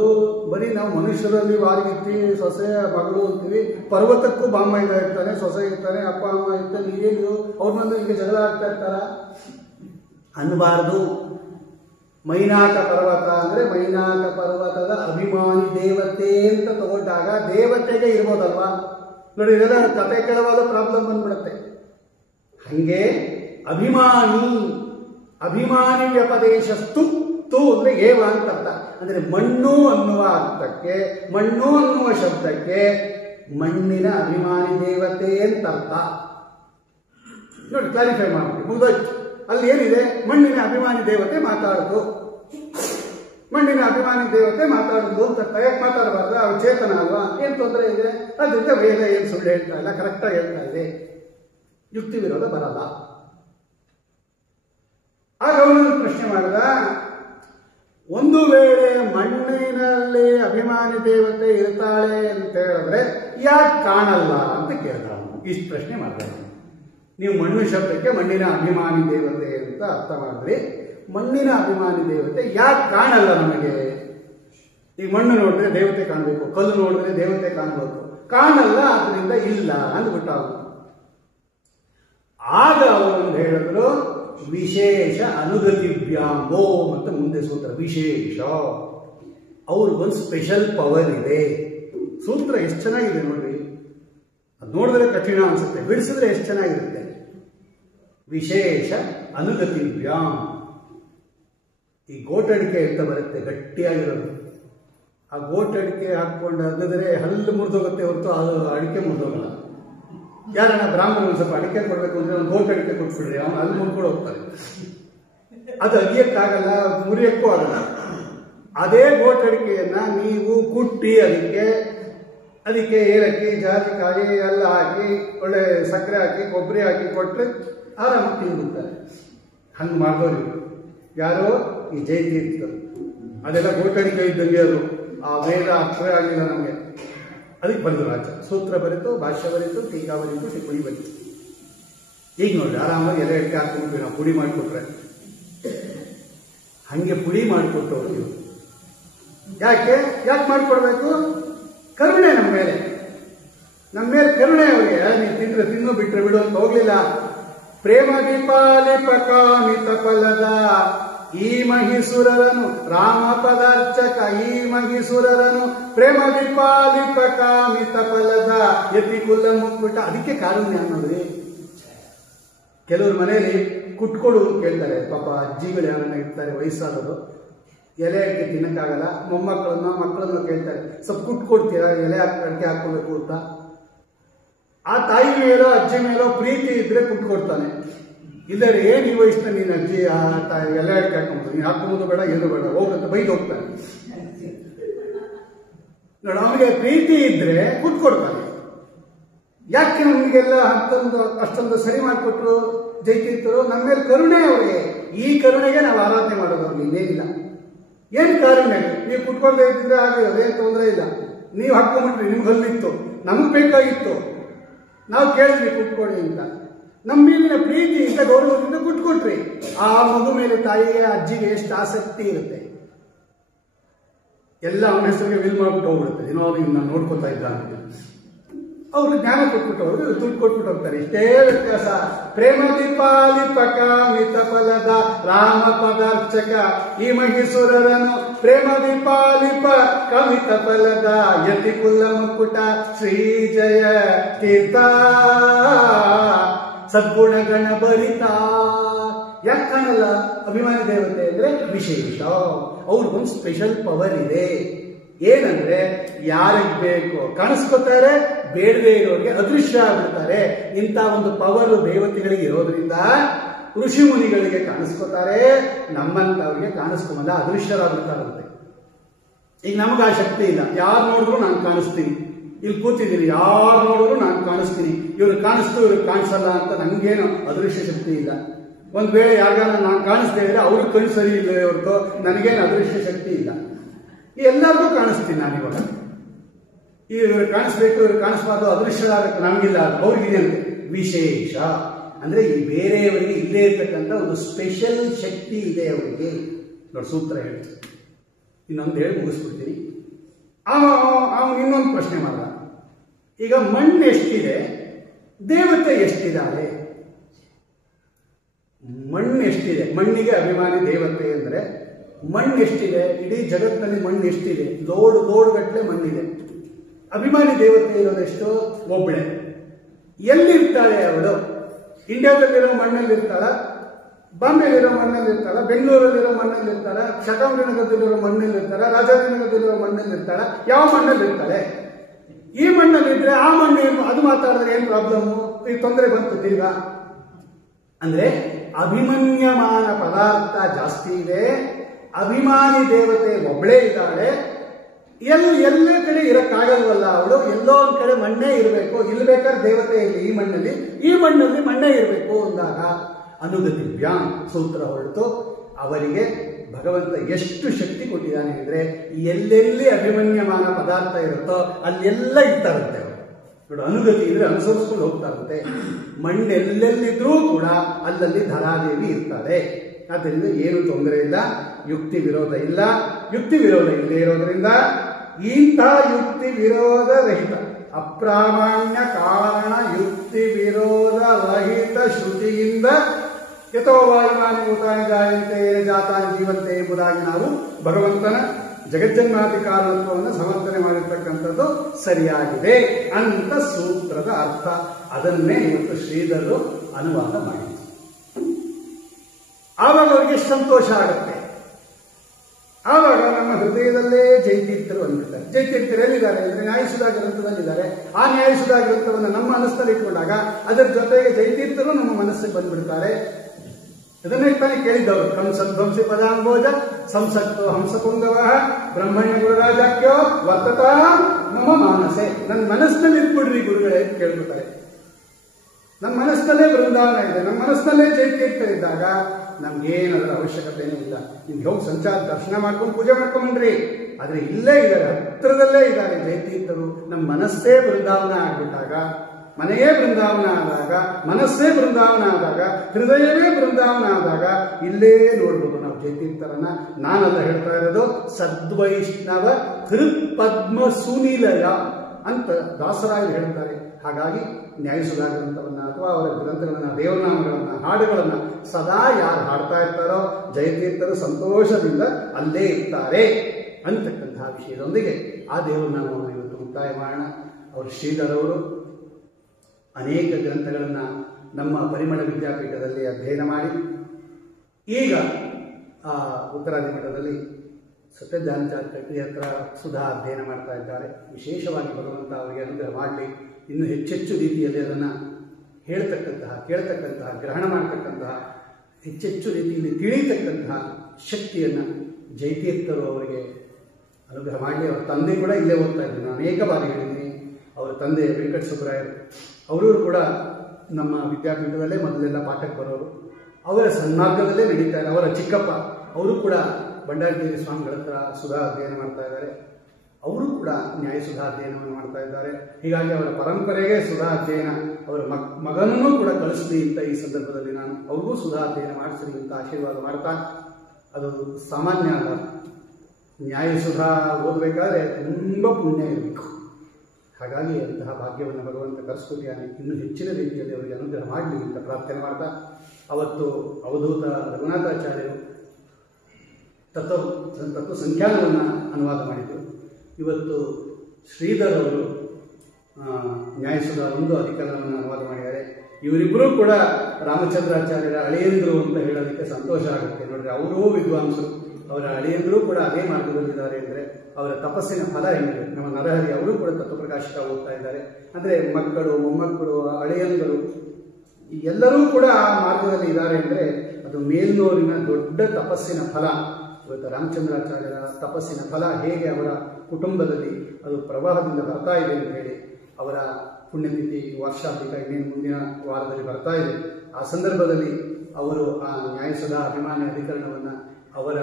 ಬರೀ ನಾವು ಮನುಷ್ಯರಲ್ಲಿ ವಾರಿಗಿರ್ತೀವಿ, ಸೊಸೆ ಮಗಳು ಅಂತೀವಿ. ಪರ್ವತಕ್ಕೂ ಬಾಮ್ಮೈದ ಇರ್ತಾನೆ, ಸೊಸೆ ಇರ್ತಾನೆ, ಅಪ್ಪ ಅಮ್ಮ ಇರ್ತಾನೆ. ನೀವೇನು ಅವ್ರ ಬಂದು ಹಿಂಗೆ ಜಗಳ ಆಗ್ತಾ ಇರ್ತಾರ? ಅನ್ಬಾರ್ದು. ಮೈನಾಕ ಪರ್ವತ ಅಂದ್ರೆ ಮೈನಾಕ ಪರ್ವತದ ಅಭಿಮಾನಿ ದೇವತೆ ಅಂತ ತಗೊಂಡಾಗ ದೇವತೆಗೆ ಇರ್ಬೋದಲ್ವಾ? ನೋಡಿ, ಇದೆಲ್ಲ ಕತೆ ಕೇಳುವಾಗ ಪ್ರಾಬ್ಲಮ್ ಬಂದ್ಬಿಡುತ್ತೆ. ಹಂಗೆ ಅಭಿಮಾನಿ, ಅಭಿಮಾನಿ ವ್ಯಪದೇಶಸ್ತು, ತು ಅಂದ್ರೆ ಏವ ಅಂತ ಅರ್ಥ. ಅಂದ್ರೆ ಮಣ್ಣು ಅನ್ನುವ ಅರ್ಥಕ್ಕೆ, ಮಣ್ಣು ಅನ್ನುವ ಶಬ್ದಕ್ಕೆ ಮಣ್ಣಿನ ಅಭಿಮಾನಿ ದೇವತೆ ಅಂತ ಅರ್ಥ. ನೋಡಿ, ಕ್ಲಾರಿಫೈ ಮಾಡ್ತೀವಿ, ಮುಗ್ದೋಯ್ತು. ಅಲ್ಲಿ ಏನಿದೆ? ಮಣ್ಣಿನ ಅಭಿಮಾನಿ ದೇವತೆ ಮಾತಾಡುದು, ಮಣ್ಣಿನ ಅಭಿಮಾನಿ ದೇವತೆ ಮಾತಾಡುದು ಅಂತ. ಯಾಕೆ ಮಾತಾಡಬಾರ್ದು? ಅವ್ರು ಚೇತನ ಅಲ್ವಾ? ಏನ್ ತೊಂದರೆ ಇದೆ? ಅದರಿಂದ ವೇದ ಏನ್ ಸುಳ್ಳು ಹೇಳ್ತಾ ಇಲ್ಲ, ಕರೆಕ್ಟಾಗಿ ಹೇಳ್ತಾ ಇದೆ. ಯುಕ್ತಿ ವಿರೋಧ ಬರಲ್ಲ. ಆಗ ಅವನನ್ನು ಪ್ರಶ್ನೆ ಮಾಡಿದ, ಒಂದು ವೇಳೆ ಮಣ್ಣಿನಲ್ಲಿ ಅಭಿಮಾನಿ ದೇವತೆ ಇರ್ತಾಳೆ ಅಂತ ಹೇಳಿದ್ರೆ ಯಾಕೆ ಕಾಣಲ್ಲ ಅಂತ ಕೇಳ್ದ ಅವನು. ಇಷ್ಟು ಪ್ರಶ್ನೆ ಮಾಡಿದ. ನೀವು ಮಣ್ಣು ಶಬ್ದಕ್ಕೆ ಮಣ್ಣಿನ ಅಭಿಮಾನಿ ದೇವತೆ ಅಂತ ಅರ್ಥ ಮಾಡಿದ್ರಿ, ಮಣ್ಣಿನ ಅಭಿಮಾನಿ ದೇವತೆ ಯಾಕೆ ಕಾಣಲ್ಲ ನಮಗೆ? ಈ ಮಣ್ಣು ನೋಡಿದ್ರೆ ದೇವತೆ ಕಾಣಬೇಕು, ಕಲ್ಲು ನೋಡಿದ್ರೆ ದೇವತೆ ಕಾಣಬೇಕು, ಕಾಣಲ್ಲ, ಅದರಿಂದ ಇಲ್ಲ ಅಂದ್ಬಿಟ್ಟ ಅವನು. ಆಗ ಅವನು ಹೇಳಿದ್ರು, ವಿಶೇಷ ಅನುಗತಿಭ್ಯಾಂಗೋ ಅಂತ ಮುಂದೆ ಸೂತ್ರ. ವಿಶೇಷ, ಅವ್ರಿಗೊಂದು ಸ್ಪೆಷಲ್ ಪವರ್ ಇದೆ. ಸೂತ್ರ ಎಷ್ಟು ಚೆನ್ನಾಗಿದೆ ನೋಡ್ರಿ. ಅದು ನೋಡಿದ್ರೆ ಕಠಿಣ ಅನ್ಸುತ್ತೆ, ಬಿಡಿಸಿದ್ರೆ ಎಷ್ಟು ಚೆನ್ನಾಗಿರುತ್ತೆ. ವಿಶೇಷ ಅನುಗತಿಭ್ಯಾಂ. ಈ ಗೋಟಡಿಕೆ ಅಂತ ಬರುತ್ತೆ, ಗಟ್ಟಿಯಾಗಿರೋದು. ಆ ಗೋಟಡಿಕೆ ಹಾಕೊಂಡು ಅದಿದ್ರೆ ಹಲ್ಲು ಮುರಿದೋಗುತ್ತೆ ಹೊರತು ಅದು ಅಡಿಕೆ ಮುರಿದೋಗಲ್ಲ. ಯಾರನ್ನ ಬ್ರಾಹ್ಮಣರು ಸ್ವಲ್ಪ ಅಡಿಕೆ ಕೊಡ್ಬೇಕು ಅಂದ್ರೆ ಒಂದು ಗೋಟ್ ಅಡಿಕೆ ಕೊಟ್ಬಿಡ್ರಿ, ಅವನು ಅಲ್ಲಿ ಮುರ್ಕೊಂಡು ಹೋಗ್ತಾರೆ. ಅದು ಅಗಿಯಕ್ಕಾಗಲ್ಲ, ಮುರಿಯಕ್ಕೂ ಆಗಲ್ಲ. ಅದೇ ಗೋಟ್ ಅಡಿಕೆಯನ್ನ ನೀವು ಕುಟ್ಟಿ ಅದಕ್ಕೆ ಏಲಕ್ಕಿ, ಜಾಜಿಕಾಯಿ ಎಲ್ಲ ಹಾಕಿ, ಒಳ್ಳೆ ಸಕ್ಕರೆ ಹಾಕಿ, ಕೊಬ್ಬರಿ ಹಾಕಿ ಕೊಟ್ರೆ ಆರಾಮಾಗಿ ತಿಂದುಬಿಡ್ತಾರೆ. ಹಂಗೆ ಮಾಡಿದವ್ರು ಯಾರೋ ಈ ಜೈತೀರ್ಥರು. ಅದೆಲ್ಲ ಗೋಟ್ ಅಡಿಕೆ ಇದ್ದಂಗೆ ಅದು. ಆ ವೇದ ಅಕ್ಷರ ಆಗಲಿಲ್ಲ ನಮಗೆ. ಅದಕ್ಕೆ ಬರೆದು ರಾಜ ಸೂತ್ರ ಬರೀತು, ಭಾಷ್ಯ ಬರೀತು, ಟೀಕಾ ಬರೀತು, ಟಿಪ್ಪಣಿ ಬರೀತು. ಈಗ ನೋಡ್ರಿ, ಆರಾಮಾಗಿ ಎಲೆ ಅಡಿಕೆ ಹಾಕ್ಬಿಟ್ವಿ ನಾವು, ಪುಡಿ ಮಾಡಿಕೊಟ್ರೆ. ಹಂಗೆ ಪುಡಿ ಮಾಡಿಕೊಟ್ಟವ್ರು ನೀವು. ಯಾಕೆ ಮಾಡ್ಕೊಡ್ಬೇಕು? ಕರುಣೆ ನಮ್ಮ ಮೇಲೆ ಕರುಣೆ ಅವರಿಗೆ. ನೀವು ತಿಂದ್ರೆ ತಿನ್ನು, ಬಿಟ್ರೆ ಬಿಡು ಅಂತ ಹೋಗ್ಲಿಲ್ಲ. ಪ್ರೇಮ ದೀಪಾಲಿಪಕಾಮಿತ ಫಲದ ಈ ಮಹಿಸುರರನು ರಾಮ ಪದಾರ್ಚಕ, ಈ ಮಹಿಸುರರನು ಪ್ರೇಮ ದೀಪಾಲಿಪಕಾಮಿತ ಫಲದ ಯತಿ ಕುಲ ಮುಕ್ಕುಟ. ಅದಕ್ಕೆ ಕಾರುಣ್ಯ ಅನ್ನೋದ್ರಿ. ಕೆಲವ್ರ ಮನೆಯಲ್ಲಿ ಕುಟ್ಕೊಡು ಕೇಳ್ತಾರೆ, ಪಾಪ ಅಜ್ಜಿಗಳು ಯಾರನ್ನ ಇರ್ತಾರೆ ವಯಸ್ಸಾದವರು, ಎಲೆ ಅಡಿಕೆ ತಿನ್ನಕ್ಕಾಗಲ್ಲ, ಮಕ್ಕಳನ್ನ ಕೇಳ್ತಾರೆ, ಸ್ವಲ್ಪ ಕುಟ್ಕೊಡ್ತೀರಾ, ಎಲೆ ಅಡಿಕೆ ಹಾಕೊಳ್ಬೇಕು ಅಂತ. ಆ ತಾಯಿ ಮೇಲೋ ಅಜ್ಜಿ ಮೇಲೋ ಪ್ರೀತಿ ಇದ್ರೆ ಕುಟ್ಕೊಡ್ತಾನೆ. ಇಲ್ಲರೆ ಏನ್ ಈ ವಯಸ್ಸಿನ ನೀನು ಅಜ್ಜಿ ಎಲೆ ಅಡಿಕೆ ಹಾಕೊಂಡು ನೀನು ಹಾಕೋದು ಬೇಡ, ಏನು ಬೇಡ, ಹೋಗಂತ ಬೈದು ಹೋಗ್ತಾನೆ. ನೋಡ, ಅವನಿಗೆ ಪ್ರೀತಿ ಇದ್ರೆ ಕುಟ್ಕೊಡ್ತಾನೆ. ಯಾಕೆ ನಮಗೆಲ್ಲ ಅಷ್ಟೊಂದು ಸರಿ ಮಾಡಿಕೊಟ್ರು ಜೈತೀರ್ಥರು? ನಮ್ಮ ಮೇಲೆ ಕರುಣೆ ಅವರಿಗೆ. ಈ ಕರುಣೆಗೆ ನಾವು ಆರಾಧನೆ ಮಾಡೋದು. ಅವ್ರಿಗೆ ಇನ್ನೇನಿಲ್ಲ. ಏನ್ ಕಾರುಣ್ಯ? ನೀವು ಕುಟ್ಕೊಳ್ತಾ ಇದ್ದಿದ್ರೆ ಆಗಿರೋದು, ಏನ್ ತೊಂದರೆ ಇಲ್ಲ. ನೀವು ಹಾಕೊಂಡ್ಬಿಟ್ರಿ, ನಿಮ್ಗೆ ಹಲ್ಲಿತ್ತು, ನಮಗ್ ಬೇಕಾಗಿತ್ತು, ನಾವು ಕೇಳಿದ್ವಿ ಕುಟ್ಕೊಡಿ ಅಂತ. ನಮ್ಮ ಮೇಲಿನ ಪ್ರೀತಿಯಿಂದ ಗೌರವದಿಂದ ಕುಟ್ಕೊಟ್ರಿ. ಆ ಮಗು ಮೇಲೆ ತಾಯಿಗೆ, ಅಜ್ಜಿಗೆ ಎಷ್ಟು ಆಸಕ್ತಿ ಇರುತ್ತೆ. ಎಲ್ಲ ಅವನ ಹೆಸರಿಗೆ ವಿಲ್ ಮಾಡ್ಬಿಟ್ಟು ಹೋಗ್ಬಿಡುತ್ತೆ. ಏನೋ ನಾನು ನೋಡ್ಕೊತಾ ಇದ್ದ ಅಂತ. ಅವರು ಜ್ಞಾನ ಕೊಟ್ಬಿಟ್ಟು ಹೋದ್ರು, ದುಡ್ಡು ಕೊಟ್ಬಿಟ್ಟು ಹೋಗ್ತಾರೆ. ಇಷ್ಟೇ ವ್ಯತ್ಯಾಸ. ಪ್ರೇಮ ದೀಪಾಲಿಪಕಾಮಿತ ಫಲದ ರಾಮ ಪದಾರ್ಚಕ ಈ ಮಹಿಸುರರನು ಪ್ರೇಮ ದೀಪಾಲಿಪ ಕಮಿತ ಫಲದ ಯತಿ ಕುಲ ಮುಕ್ಕುಟ ಶ್ರೀ ಜಯ ತೀರ್ಥ ಸದ್ಗುಣಗಣ ಭರಿತ. ಯಾಕೆ ಕಾಣಲ್ಲ ಅಭಿಮಾನಿ ದೇವತೆ ಅಂದ್ರೆ? ವಿಶೇಷ. ಅವ್ರಿಗೊಂದು ಸ್ಪೆಷಲ್ ಪವರ್ ಇದೆ. ಏನಂದ್ರೆ ಯಾರಿಗೆ ಬೇಕು ಕಾಣಿಸ್ಕೊತಾರೆ, ಬೇಡದೇ ಇರೋರಿಗೆ ಅದೃಶ್ಯ ಆಗ್ಬಿಡ್ತಾರೆ. ಇಂಥ ಒಂದು ಪವರ್ ದೇವತೆಗಳಿಗೆ ಇರೋದ್ರಿಂದ ಋಷಿ ಮುನಿಗಳಿಗೆ ಕಾಣಿಸ್ಕೊತಾರೆ, ನಮ್ಮಂತವ್ರಿಗೆ ಕಾಣಿಸ್ಕೊಂಬಲ್ಲ, ಅದೃಶ್ಯರಾಗ್ಬಿಡ್ತಾರಂತೆ. ಈಗ ನಮ್ಗೆ ಆ ಶಕ್ತಿ ಇಲ್ಲ. ಯಾರು ನೋಡಿದ್ರು ನಾನು ಕಾಣಿಸ್ತೀನಿ, ಇಲ್ಲಿ ಕೂತಿದ್ದೀನಿ, ಯಾರು ನೋಡಿದ್ರು ನಾನು ಕಾಣಿಸ್ತೀನಿ. ಇವ್ರು ಕಾಣಿಸ್ತು, ಇವ್ರಿಗೆ ಕಾಣಿಸಲ್ಲ ಅಂತ ನನಗೇನು ಅದೃಶ್ಯ ಶಕ್ತಿ ಇಲ್ಲ. ಒಂದ್ ವೇಳೆ ಯಾರಿಗಾನ ನಾನು ಕಾಣಿಸ್ದೇ ಇದ್ರೆ ಅವ್ರಿಗೆ ಕಣ್ಣು ಸರಿ ಇಲ್ಲ ಹೊರತು ನನಗೇನು ಅದೃಶ್ಯ ಶಕ್ತಿ ಇಲ್ಲ. ಎಲ್ಲರಿಗೂ ಕಾಣಿಸ್ತೀನಿ ನಾನಿವಾಗ. ಇವ್ರು ಕಾಣಿಸ್ಬೇಕು, ಇವ್ರು ಕಾಣಿಸ್ಬಾರ್ದು, ಅದೃಶ್ಯರಾಗಕ್ಕೆ ನಮಗಿಲ್ಲ, ಅವ್ರಿಗಿದೆ ಅಂತೆ. ವಿಶೇಷ ಅಂದ್ರೆ ಈ ಬೇರೆಯವರಿಗೆ ಇಲ್ಲೇ ಇರ್ತಕ್ಕಂಥ ಒಂದು ಸ್ಪೆಷಲ್ ಶಕ್ತಿ ಇದೆ ಅವರಿಗೆ. ನೋಡಿ, ಸೂತ್ರ ಹೇಳಿ ಇನ್ನೊಂದು ಹೇಳಿ ಮುಗಿಸ್ಬಿಡ್ತೀನಿ. ಅವನು ಇನ್ನೊಂದು ಪ್ರಶ್ನೆ ಮಾಡ. ಈಗ ಮಣ್ಣು ಎಷ್ಟಿದೆ, ದೇವತೆ ಎಷ್ಟಿದ್ದಾರೆ? ಮಣ್ಣು ಎಷ್ಟಿದೆ? ಮಣ್ಣಿಗೆ ಅಭಿಮಾನಿ ದೇವತೆ ಅಂದ್ರೆ ಮಣ್ಣು ಎಷ್ಟಿದೆ, ಇಡೀ ಜಗತ್ತಿನಲ್ಲಿ ಮಣ್ಣು ಎಷ್ಟಿದೆ, ಲೋಡ್ ಗಟ್ಟಲೆ ಮಣ್ಣಿದೆ. ಅಭಿಮಾನಿ ದೇವತೆ ಇರೋದೆಷ್ಟು? ಒಬ್ಬಳೆ. ಎಲ್ಲಿರ್ತಾಳೆ ಅವಳು? ಇಂಡಿಯಾದಲ್ಲಿರೋ ಮಣ್ಣಲ್ಲಿರ್ತಾಳ, ಬಾಂಬೆಲಿರೋ ಮಣ್ಣಲ್ಲಿರ್ತಾಳ, ಬೆಂಗಳೂರಲ್ಲಿರೋ ಮಣ್ಣಲ್ಲಿರ್ತಾಳ, ಶಕಾಂಬರಿನಗರದಲ್ಲಿರೋ ಮಣ್ಣಲ್ಲಿರ್ತಾಳ, ರಾಜಾಜಿನಗರದಲ್ಲಿರೋ ಮಣ್ಣಲ್ಲಿರ್ತಾಳ? ಯಾವ ಮಣ್ಣಲ್ಲಿರ್ತಾಳೆ? ಈ ಮಣ್ಣಲ್ಲಿದ್ರೆ ಆ ಮಣ್ಣು ಅದು ಮಾತಾಡಿದ್ರೆ ಏನ್ ಪ್ರಾಬ್ಲಮ್ಮು? ಈ ತೊಂದರೆ ಬಂತು ತಿರ್ಗಾ. ಅಂದ್ರೆ ಅಭಿಮನ್ಯಮಾನ ಪದಾರ್ಥ ಜಾಸ್ತಿ ಇದೆ, ಅಭಿಮಾನಿ ದೇವತೆ ಒಬ್ಬಳೇ ಇದ್ದಾಳೆ. ಎಲ್ಲ ಕಡೆ ಇರಕ್ಕಾಗಲ್ವಲ್ಲ ಅವಳು, ಎಲ್ಲೋ ಒಂದ್ ಕಡೆ ಮಣ್ಣೇ ಇರಬೇಕು. ಇಲ್ಲಿ ಬೇಕಾದ್ರೆ ದೇವತೆ ಇಲ್ಲಿ ಈ ಮಣ್ಣಲ್ಲಿ ಮಣ್ಣೇ ಇರಬೇಕು ಅಂದಾಗ ಅನುಗತಿಭ್ಯಾಂ ಸೂತ್ರ ಹೊರತು ಅವರಿಗೆ ಭಗವಂತ ಎಷ್ಟು ಶಕ್ತಿ ಕೊಟ್ಟಿದ್ದಾನೆ ಅಂದ್ರೆ ಎಲ್ಲೆಲ್ಲಿ ಅಭಿಮನ್ಯಮಾನ ಪದಾರ್ಥ ಇರುತ್ತೋ ಅಲ್ಲೆಲ್ಲ ಇರ್ತಾರಂತೆ ಅವರು. ನೋಡು, ಅನುಗತಿ ಇದ್ರೆ ಅನುಸರಿಸ್ಕೊಂಡು ಹೋಗ್ತಾ ಇರುತ್ತೆ. ಮಣ್ಣೆಲ್ಲೆಲ್ಲಿದ್ರೂ ಕೂಡ ಅಲ್ಲಲ್ಲಿ ಧರಾದೇವಿ ಇರ್ತಾರೆ. ಆದ್ದರಿಂದ ಏನು ತೊಂದರೆ ಇಲ್ಲ, ಯುಕ್ತಿ ವಿರೋಧ ಇಲ್ಲ. ಯುಕ್ತಿ ವಿರೋಧ ಇಲ್ಲದೆ ಇರೋದ್ರಿಂದ ಇಂಥ ಯುಕ್ತಿ ವಿರೋಧ ರಹಿತ ಅಪ್ರಾಮಾಣ್ಯ ಕಾರಣ ಯುಕ್ತಿ ವಿರೋಧ ರಹಿತ ಶ್ರುತಿಯಿಂದ ಯಥೋ ವಾಯುಮಾನಿ ಭೂತಾನಿ ಜಾಯಂತೆ ಜಾತಾನಿ ಜೀವಂತೆ ಎಂಬುದಾಗಿ ನಾವು ಭಗವಂತನ ಜಗಜ್ಜನ್ಮಾದಿ ಕಾರಣತ್ವವನ್ನು ಸಮರ್ಥನೆ ಮಾಡಿರ್ತಕ್ಕಂಥದ್ದು ಸರಿಯಾಗಿದೆ ಅಂತ ಸೂತ್ರದ ಅರ್ಥ. ಅದನ್ನೇ ಇವತ್ತು ಶ್ರೀಧರರು ಅನುವಾದ ಮಾಡಿದ್ರು. ಆವಾಗ ಅವರಿಗೆ ಸಂತೋಷ ಆಗುತ್ತೆ. ಆವಾಗ ನಮ್ಮ ಹೃದಯದಲ್ಲೇ ಜೈತೀರ್ಥರು ಅಂದಿದ್ದಾರೆ. ಜೈತೀರ್ಥರು ಎಲ್ಲಿದ್ದಾರೆ ಅಂದ್ರೆ ನ್ಯಾಯಸುಧಾ ಗ್ರಂಥದಲ್ಲಿದ್ದಾರೆ. ಆ ನ್ಯಾಯಸುಧಾ ಗ್ರಂಥವನ್ನು ನಮ್ಮ ಮನಸ್ಸಲ್ಲಿ ಇಟ್ಕೊಂಡಾಗ ಅದರ ಜೊತೆಗೆ ಜೈತೀರ್ಥರು ನಮ್ಮ ಮನಸ್ಸಿಗೆ ಬಂದ್ಬಿಡ್ತಾರೆ. ಇದನ್ನೇ ತಾನೇ ಕೇಳಿದ್ದವರು, ಕಂಸಧ್ವಂಸಿ ಪದಾಂಬೋಜ ಸಂಸಕ್ತೋ ಹಂಸಪುಂಗವ ಬ್ರಹ್ಮಣ್ಯ ಗುರುರಾಜಾಕ್ಯೋ ವರ್ತತ ಮಮ ಮಾನಸೆ. ನನ್ನ ಮನಸ್ಸಿನಲ್ಲಿ ಇಟ್ಬಿಡ್ರಿ ಗುರುಗಳೇ ಅಂತ ಕೇಳ್ಬಿಡ್ತಾರೆ. ನಮ್ಮ ಮನಸ್ಸಿನಲ್ಲೇ ಬೃಂದಾವನ ಇದೆ, ನಮ್ಮ ಮನಸ್ಸಿನಲ್ಲೇ ಜೈತೀರ್ಥರಿದ್ದಾಗ ನಮ್ಗೇನು ಅದರ ಅವಶ್ಯಕತೆನೇ ಇಲ್ಲ. ನಿಮ್ಗೆ ಹೋಗಿ ಸಂಚಾರ ದರ್ಶನ ಮಾಡ್ಕೊಂಡು ಪೂಜೆ ಮಾಡ್ಕೊಂಡ್ರಿ, ಆದ್ರೆ ಇಲ್ಲೇ ಇದ್ದಾರೆ, ಹತ್ರದಲ್ಲೇ ಇದ್ದಾರೆ ಜೈತೀರ್ಥರು. ನಮ್ಮ ಮನಸ್ಸೇ ಬೃಂದಾವನ ಆಗ್ಬಿಟ್ಟಾಗ, ಮನೆಯೇ ಬೃಂದಾವನ ಆದಾಗ, ಮನಸ್ಸೇ ಬೃಂದಾವನ ಆದಾಗ, ಹೃದಯವೇ ಬೃಂದಾವನ ಆದಾಗ ಇಲ್ಲೇ ನೋಡ್ಬೋದು ನಾವು ಜೈತೀರ್ಥರನ್ನ. ನಾನಲ್ಲ ಹೇಳ್ತಾ ಇರೋದು, ಸದ್ವೈಷ್ಣವ ಹೃತ್ಪದ್ಮ ಸುನಿಲಯ ಅಂತ ದಾಸರಾಯರು ಹೇಳ್ತಾರೆ. ಹಾಗಾಗಿ ನ್ಯಾಯಸುಧಾ ಗ್ರಂಥವನ್ನ ಅಥವಾ ಅವರ ಗ್ರಂಥಗಳನ್ನ, ದೇವನಾಮಗಳನ್ನ, ಹಾಡುಗಳನ್ನ ಸದಾ ಯಾರು ಹಾಡ್ತಾ ಇರ್ತಾರೋ ಜಯತೀರ್ಥರು ಸಂತೋಷದಿಂದ ಅಲ್ಲೇ ಇರ್ತಾರೆ ಅಂತಕ್ಕಂತಹ ವಿಷಯದೊಂದಿಗೆ ಆ ದೇವನಾಮವನ್ನು ಇವತ್ತು ಮುಕ್ತಾಯ ಮಾಡೋಣ. ಅವರು ಶ್ರೀಧರವರು ಅನೇಕ ಗ್ರಂಥಗಳನ್ನ ನಮ್ಮ ಪರಿಮಳ ವಿದ್ಯಾಪೀಠದಲ್ಲಿ ಅಧ್ಯಯನ ಮಾಡಿ ಈಗ ಉತ್ತರಾದಿ ಮಠದಲ್ಲಿ ಸತ್ಯಜ್ಞಾನಾಚಾರ್ಯ ಕಟ್ಟಿ ಹತ್ರ ಸುಧಾ ಅಧ್ಯಯನ ಮಾಡ್ತಾ ಇದ್ದಾರೆ. ವಿಶೇಷವಾಗಿ ಭಗವಂತ ಅವರಿಗೆ ಅನುಗ್ರಹ ಮಾಡಲಿ, ಇನ್ನೂ ಹೆಚ್ಚೆಚ್ಚು ರೀತಿಯಲ್ಲಿ ಅದನ್ನು ಹೇಳ್ತಕ್ಕಂತಹ, ಕೇಳ್ತಕ್ಕಂತಹ, ಗ್ರಹಣ ಮಾಡ್ತಕ್ಕಂತಹ, ಹೆಚ್ಚೆಚ್ಚು ರೀತಿಯಲ್ಲಿ ತಿಳಿಯತಕ್ಕಂತಹ ಶಕ್ತಿಯನ್ನು ಜಯತೀರ್ಥರು ಅವರಿಗೆ ಅನುಗ್ರಹ ಮಾಡಲಿ. ಅವರ ತಂದೆ ಕೂಡ ಇಲ್ಲೇ ಓದ್ತಾ ಇದ್ದೀನಿ, ನಾನು ಅನೇಕ ಬಾರಿ ಹೇಳಿದ್ದೀನಿ. ಅವರ ತಂದೆ ವೆಂಕಟ ಸುಬ್ರಾಯರು, ಅವರು ಕೂಡ ನಮ್ಮ ವಿದ್ಯಾಪೀಠದಲ್ಲೇ ಮೊದಲೆಲ್ಲ ಪಾಠಕ್ಕೆ ಬರೋರು. ಅವರ ಸನ್ಮಾರ್ಗದಲ್ಲೇ ನಡೀತಾರೆ. ಅವರ ಚಿಕ್ಕಪ್ಪ ಅವರು ಕೂಡ ಬಂಡಾರಗಿರಿ ಸ್ವಾಮಿಗಳ ಹತ್ರ ಸುಧಾ ಅಧ್ಯಯನ ಮಾಡ್ತಾ ಇದ್ದಾರೆ. ಅವರು ಕೂಡ ನ್ಯಾಯಸುಧಾ ಅಧ್ಯಯನವನ್ನು ಮಾಡ್ತಾ ಇದ್ದಾರೆ. ಹೀಗಾಗಿ ಅವರ ಪರಂಪರೆಗೆ ಸುಧಾ ಅಧ್ಯಯನ, ಅವರ ಮಗನನ್ನೂ ಕೂಡ ಕಳಿಸ್ಲಿ ಅಂತ ಈ ಸಂದರ್ಭದಲ್ಲಿ ನಾನು ಅವ್ರಿಗೂ ಸುಧಾ ಅಧ್ಯಯನ ಮಾಡಿಸ್ಲಿ ಅಂತ ಆಶೀರ್ವಾದ ಮಾಡ್ತಾ, ಅದು ಸಾಮಾನ್ಯ ಅಲ್ಲ. ನ್ಯಾಯಸುಧಾ ಓದಬೇಕಾದ್ರೆ ತುಂಬ ಪುಣ್ಯ ಇರಬೇಕು. ಹಾಗಾಗಿ ಅಂತಹ ಭಾಗ್ಯವನ್ನು ಭಗವಂತ ಕರೆಸ್ಕೊಟ್ಟಿಯಾನೆ. ಇನ್ನೂ ಹೆಚ್ಚಿನ ರೀತಿಯಲ್ಲಿ ಅವರಿಗೆ ಅನುಗ್ರಹ ಮಾಡಲಿ ಅಂತ ಪ್ರಾರ್ಥನೆ ಮಾಡ್ತಾ, ಅವತ್ತು ಅವಧೂತ ರಘುನಾಥಾಚಾರ್ಯರು ತತ್ವ ಸಂಖ್ಯಾನವನ್ನು ಅನುವಾದ ಮಾಡಿದರು. ಇವತ್ತು ಶ್ರೀಧರ್ ಅವರು ನ್ಯಾಯಸುಧಾ ಒಂದು ಅಧಿಕರಣವನ್ನು ಅನುವಾದ ಮಾಡಿದ್ದಾರೆ. ಇವರಿಬ್ಬರೂ ಕೂಡ ರಾಮಚಂದ್ರಾಚಾರ್ಯರ ಅಳಿಯಂದರು ಅಂತ ಹೇಳೋದಕ್ಕೆ ಸಂತೋಷ ಆಗುತ್ತೆ. ನೋಡ್ರಿ, ಅವರೂ ವಿದ್ವಾಂಸರು, ಅವರ ಅಳಿಯಂದರು ಕೂಡ ಅದೇ ಮಾರ್ಗದಲ್ಲಿದ್ದಾರೆ ಅಂದರೆ ಅವರ ತಪಸ್ಸಿನ ಫಲ ಏನಿದೆ. ನಮ್ಮ ನರಹರಿ ಅವರು ಕೂಡ ತತ್ವಪ್ರಕಾಶಿಕ ಓದ್ತಾ ಇದ್ದಾರೆ. ಅಂದರೆ ಮಕ್ಕಳು, ಮೊಮ್ಮಕ್ಕಳು, ಅಳಿಯಂದರು ಎಲ್ಲರೂ ಕೂಡ ಆ ಮಾರ್ಗದಲ್ಲಿ ಇದ್ದಾರೆ ಅಂದರೆ ಅದು ಮೇಲ್ನೋರಿನ ದೊಡ್ಡ ತಪಸ್ಸಿನ ಫಲ. ಇವತ್ತು ರಾಮಚಂದ್ರಾಚಾರ್ಯರ ತಪಸ್ಸಿನ ಫಲ ಹೇಗೆ ಅವರ ಕುಟುಂಬದಲ್ಲಿ ಅದು ಪ್ರವಾಹದಿಂದ ಬರ್ತಾ ಇದೆ ಅಂತ ಹೇಳಿ, ಅವರ ಪುಣ್ಯತಿಥಿ ವಾರ್ಷಾಂತಿಕ ಇನ್ನೇನು ಮುಂದಿನ ವಾರದಲ್ಲಿ ಬರ್ತಾ ಇದೆ. ಆ ಸಂದರ್ಭದಲ್ಲಿ ಅವರು ಆ ನ್ಯಾಯಸುಧಾ ಅಭಿಮಾನಿ ಅಧಿಕರಣವನ್ನು ಅವರ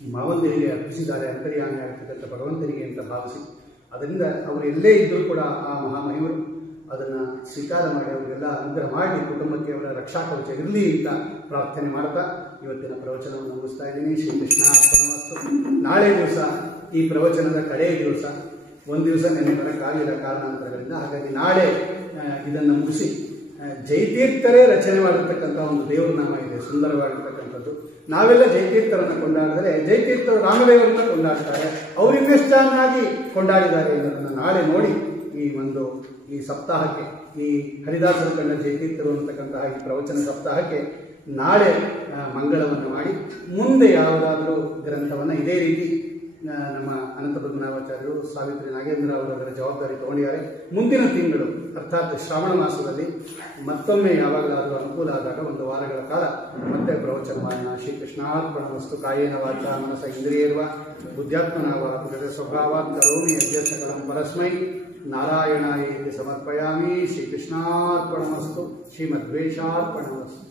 ಮಾವಂದಿರಿಗೆ ಅರ್ಪಿಸಿದ್ದಾರೆ, ಅಂತರ್ಯಾಮಿ ಆಗಿರ್ತಕ್ಕಂಥ ಭಗವಂತನಿಗೆ ಅಂತ ಭಾವಿಸಿ. ಅದರಿಂದ ಅವರು ಎಲ್ಲೇ ಇದ್ದರೂ ಕೂಡ ಆ ಮಹಾಮಹಿಮರು ಅದನ್ನು ಸ್ವೀಕಾರ ಮಾಡಿ ಅವರಿಗೆಲ್ಲ ಅನುಗ್ರಹ ಮಾಡಿ ಕುಟುಂಬಕ್ಕೆ ಅವರ ರಕ್ಷಾ ಕವಚ ಇರಲಿ ಅಂತ ಪ್ರಾರ್ಥನೆ ಮಾಡ್ತಾ ಇವತ್ತಿನ ಪ್ರವಚನವನ್ನು ಮುಗಿಸ್ತಾ ಇದ್ದೀನಿ. ಶ್ರೀಕೃಷ್ಣ ಅರ್ಪಣಮಸ್ತು. ನಾಳೆ ದಿವಸ ಈ ಪ್ರವಚನದ ಕಡೆಯ ದಿವಸ, ಒಂದು ದಿವಸ ನೆನ್ನೆ ಬರೋಕ್ಕಾಗಲಿಲ್ಲ ಕಾರಣಾಂತರಗಳಿಂದ. ಹಾಗಾಗಿ ನಾಳೆ ಇದನ್ನು ಮುಗಿಸಿ ಜಯತೀರ್ಥರೇ ರಚನೆ ಮಾಡಿರ್ತಕ್ಕಂಥ ಒಂದು ದೇವರ ನಾಮ ಇದೆ, ಸುಂದರವಾಗಿರ್ತಕ್ಕಂಥದ್ದು. ನಾವೆಲ್ಲ ಜಯತೀರ್ಥರನ್ನು ಕೊಂಡಾಡಿದರೆ ಜಯತೀರ್ಥರು ರಾಮದೇವರನ್ನ ಕೊಂಡಾಡ್ತಾರೆ. ಅವರು ಇನ್ನೆಷ್ಟು ಚೆನ್ನಾಗಿ ಕೊಂಡಾಡಿದ್ದಾರೆ ಅನ್ನೋದನ್ನು ನಾಳೆ ನೋಡಿ ಈ ಸಪ್ತಾಹಕ್ಕೆ, ಈ ಹರಿದಾಸರು ಕಂಡ ಜಯತೀರ್ಥರು ಅನ್ನತಕ್ಕಂತಹ ಈ ಪ್ರವಚನ ಸಪ್ತಾಹಕ್ಕೆ ನಾಳೆ ಮಂಗಳವನ್ನು ಮಾಡಿ, ಮುಂದೆ ಯಾವುದಾದ್ರೂ ಗ್ರಂಥವನ್ನು ಇದೇ ರೀತಿ ನಮ್ಮ ಅನಂತ ಪದ್ಮನಾಭಾಚಾರ್ಯರು, ಸಾವಿತ್ರಿ ನಾಗೇಂದ್ರ ಅವರು ಅದರ ಜವಾಬ್ದಾರಿ ತಗೊಂಡಿದ್ದಾರೆ. ಮುಂದಿನ ತಿಂಗಳು ಅರ್ಥಾತ್ ಶ್ರಾವಣ ಮಾಸದಲ್ಲಿ ಮತ್ತೊಮ್ಮೆ ಯಾವಾಗಲಾದರೂ ಅನುಕೂಲ ಆದಾಗ ಒಂದು ವಾರಗಳ ಕಾಲ ಮತ್ತೆ ಪ್ರವಚನ ಮಾಡೋಣ. ಶ್ರೀಕೃಷ್ಣಾರ್ಪಣಮಸ್ತು. ಕಾಯೇನ ವಾಚಾ ಮನಸ ಇಂದ್ರಿಯೇರ್ವ ಬುದ್ಧ್ಯಾತ್ಮನಾವ ಕೃತ ಸ್ವಭಾವಾತ್ ಕರೋಮಿ ಯದ್ಯತ್ ಸಕಲಂ ಪರಸ್ಮೈ ನಾರಾಯಣಾಯೇತಿ ಸಮರ್ಪಯಾಮಿ. ಶ್ರೀಕೃಷ್ಣಾರ್ಪಣಮಸ್ತು. ಶ್ರೀಮದ್ವೇಷಾರ್ಪಣಮಸ್ತು.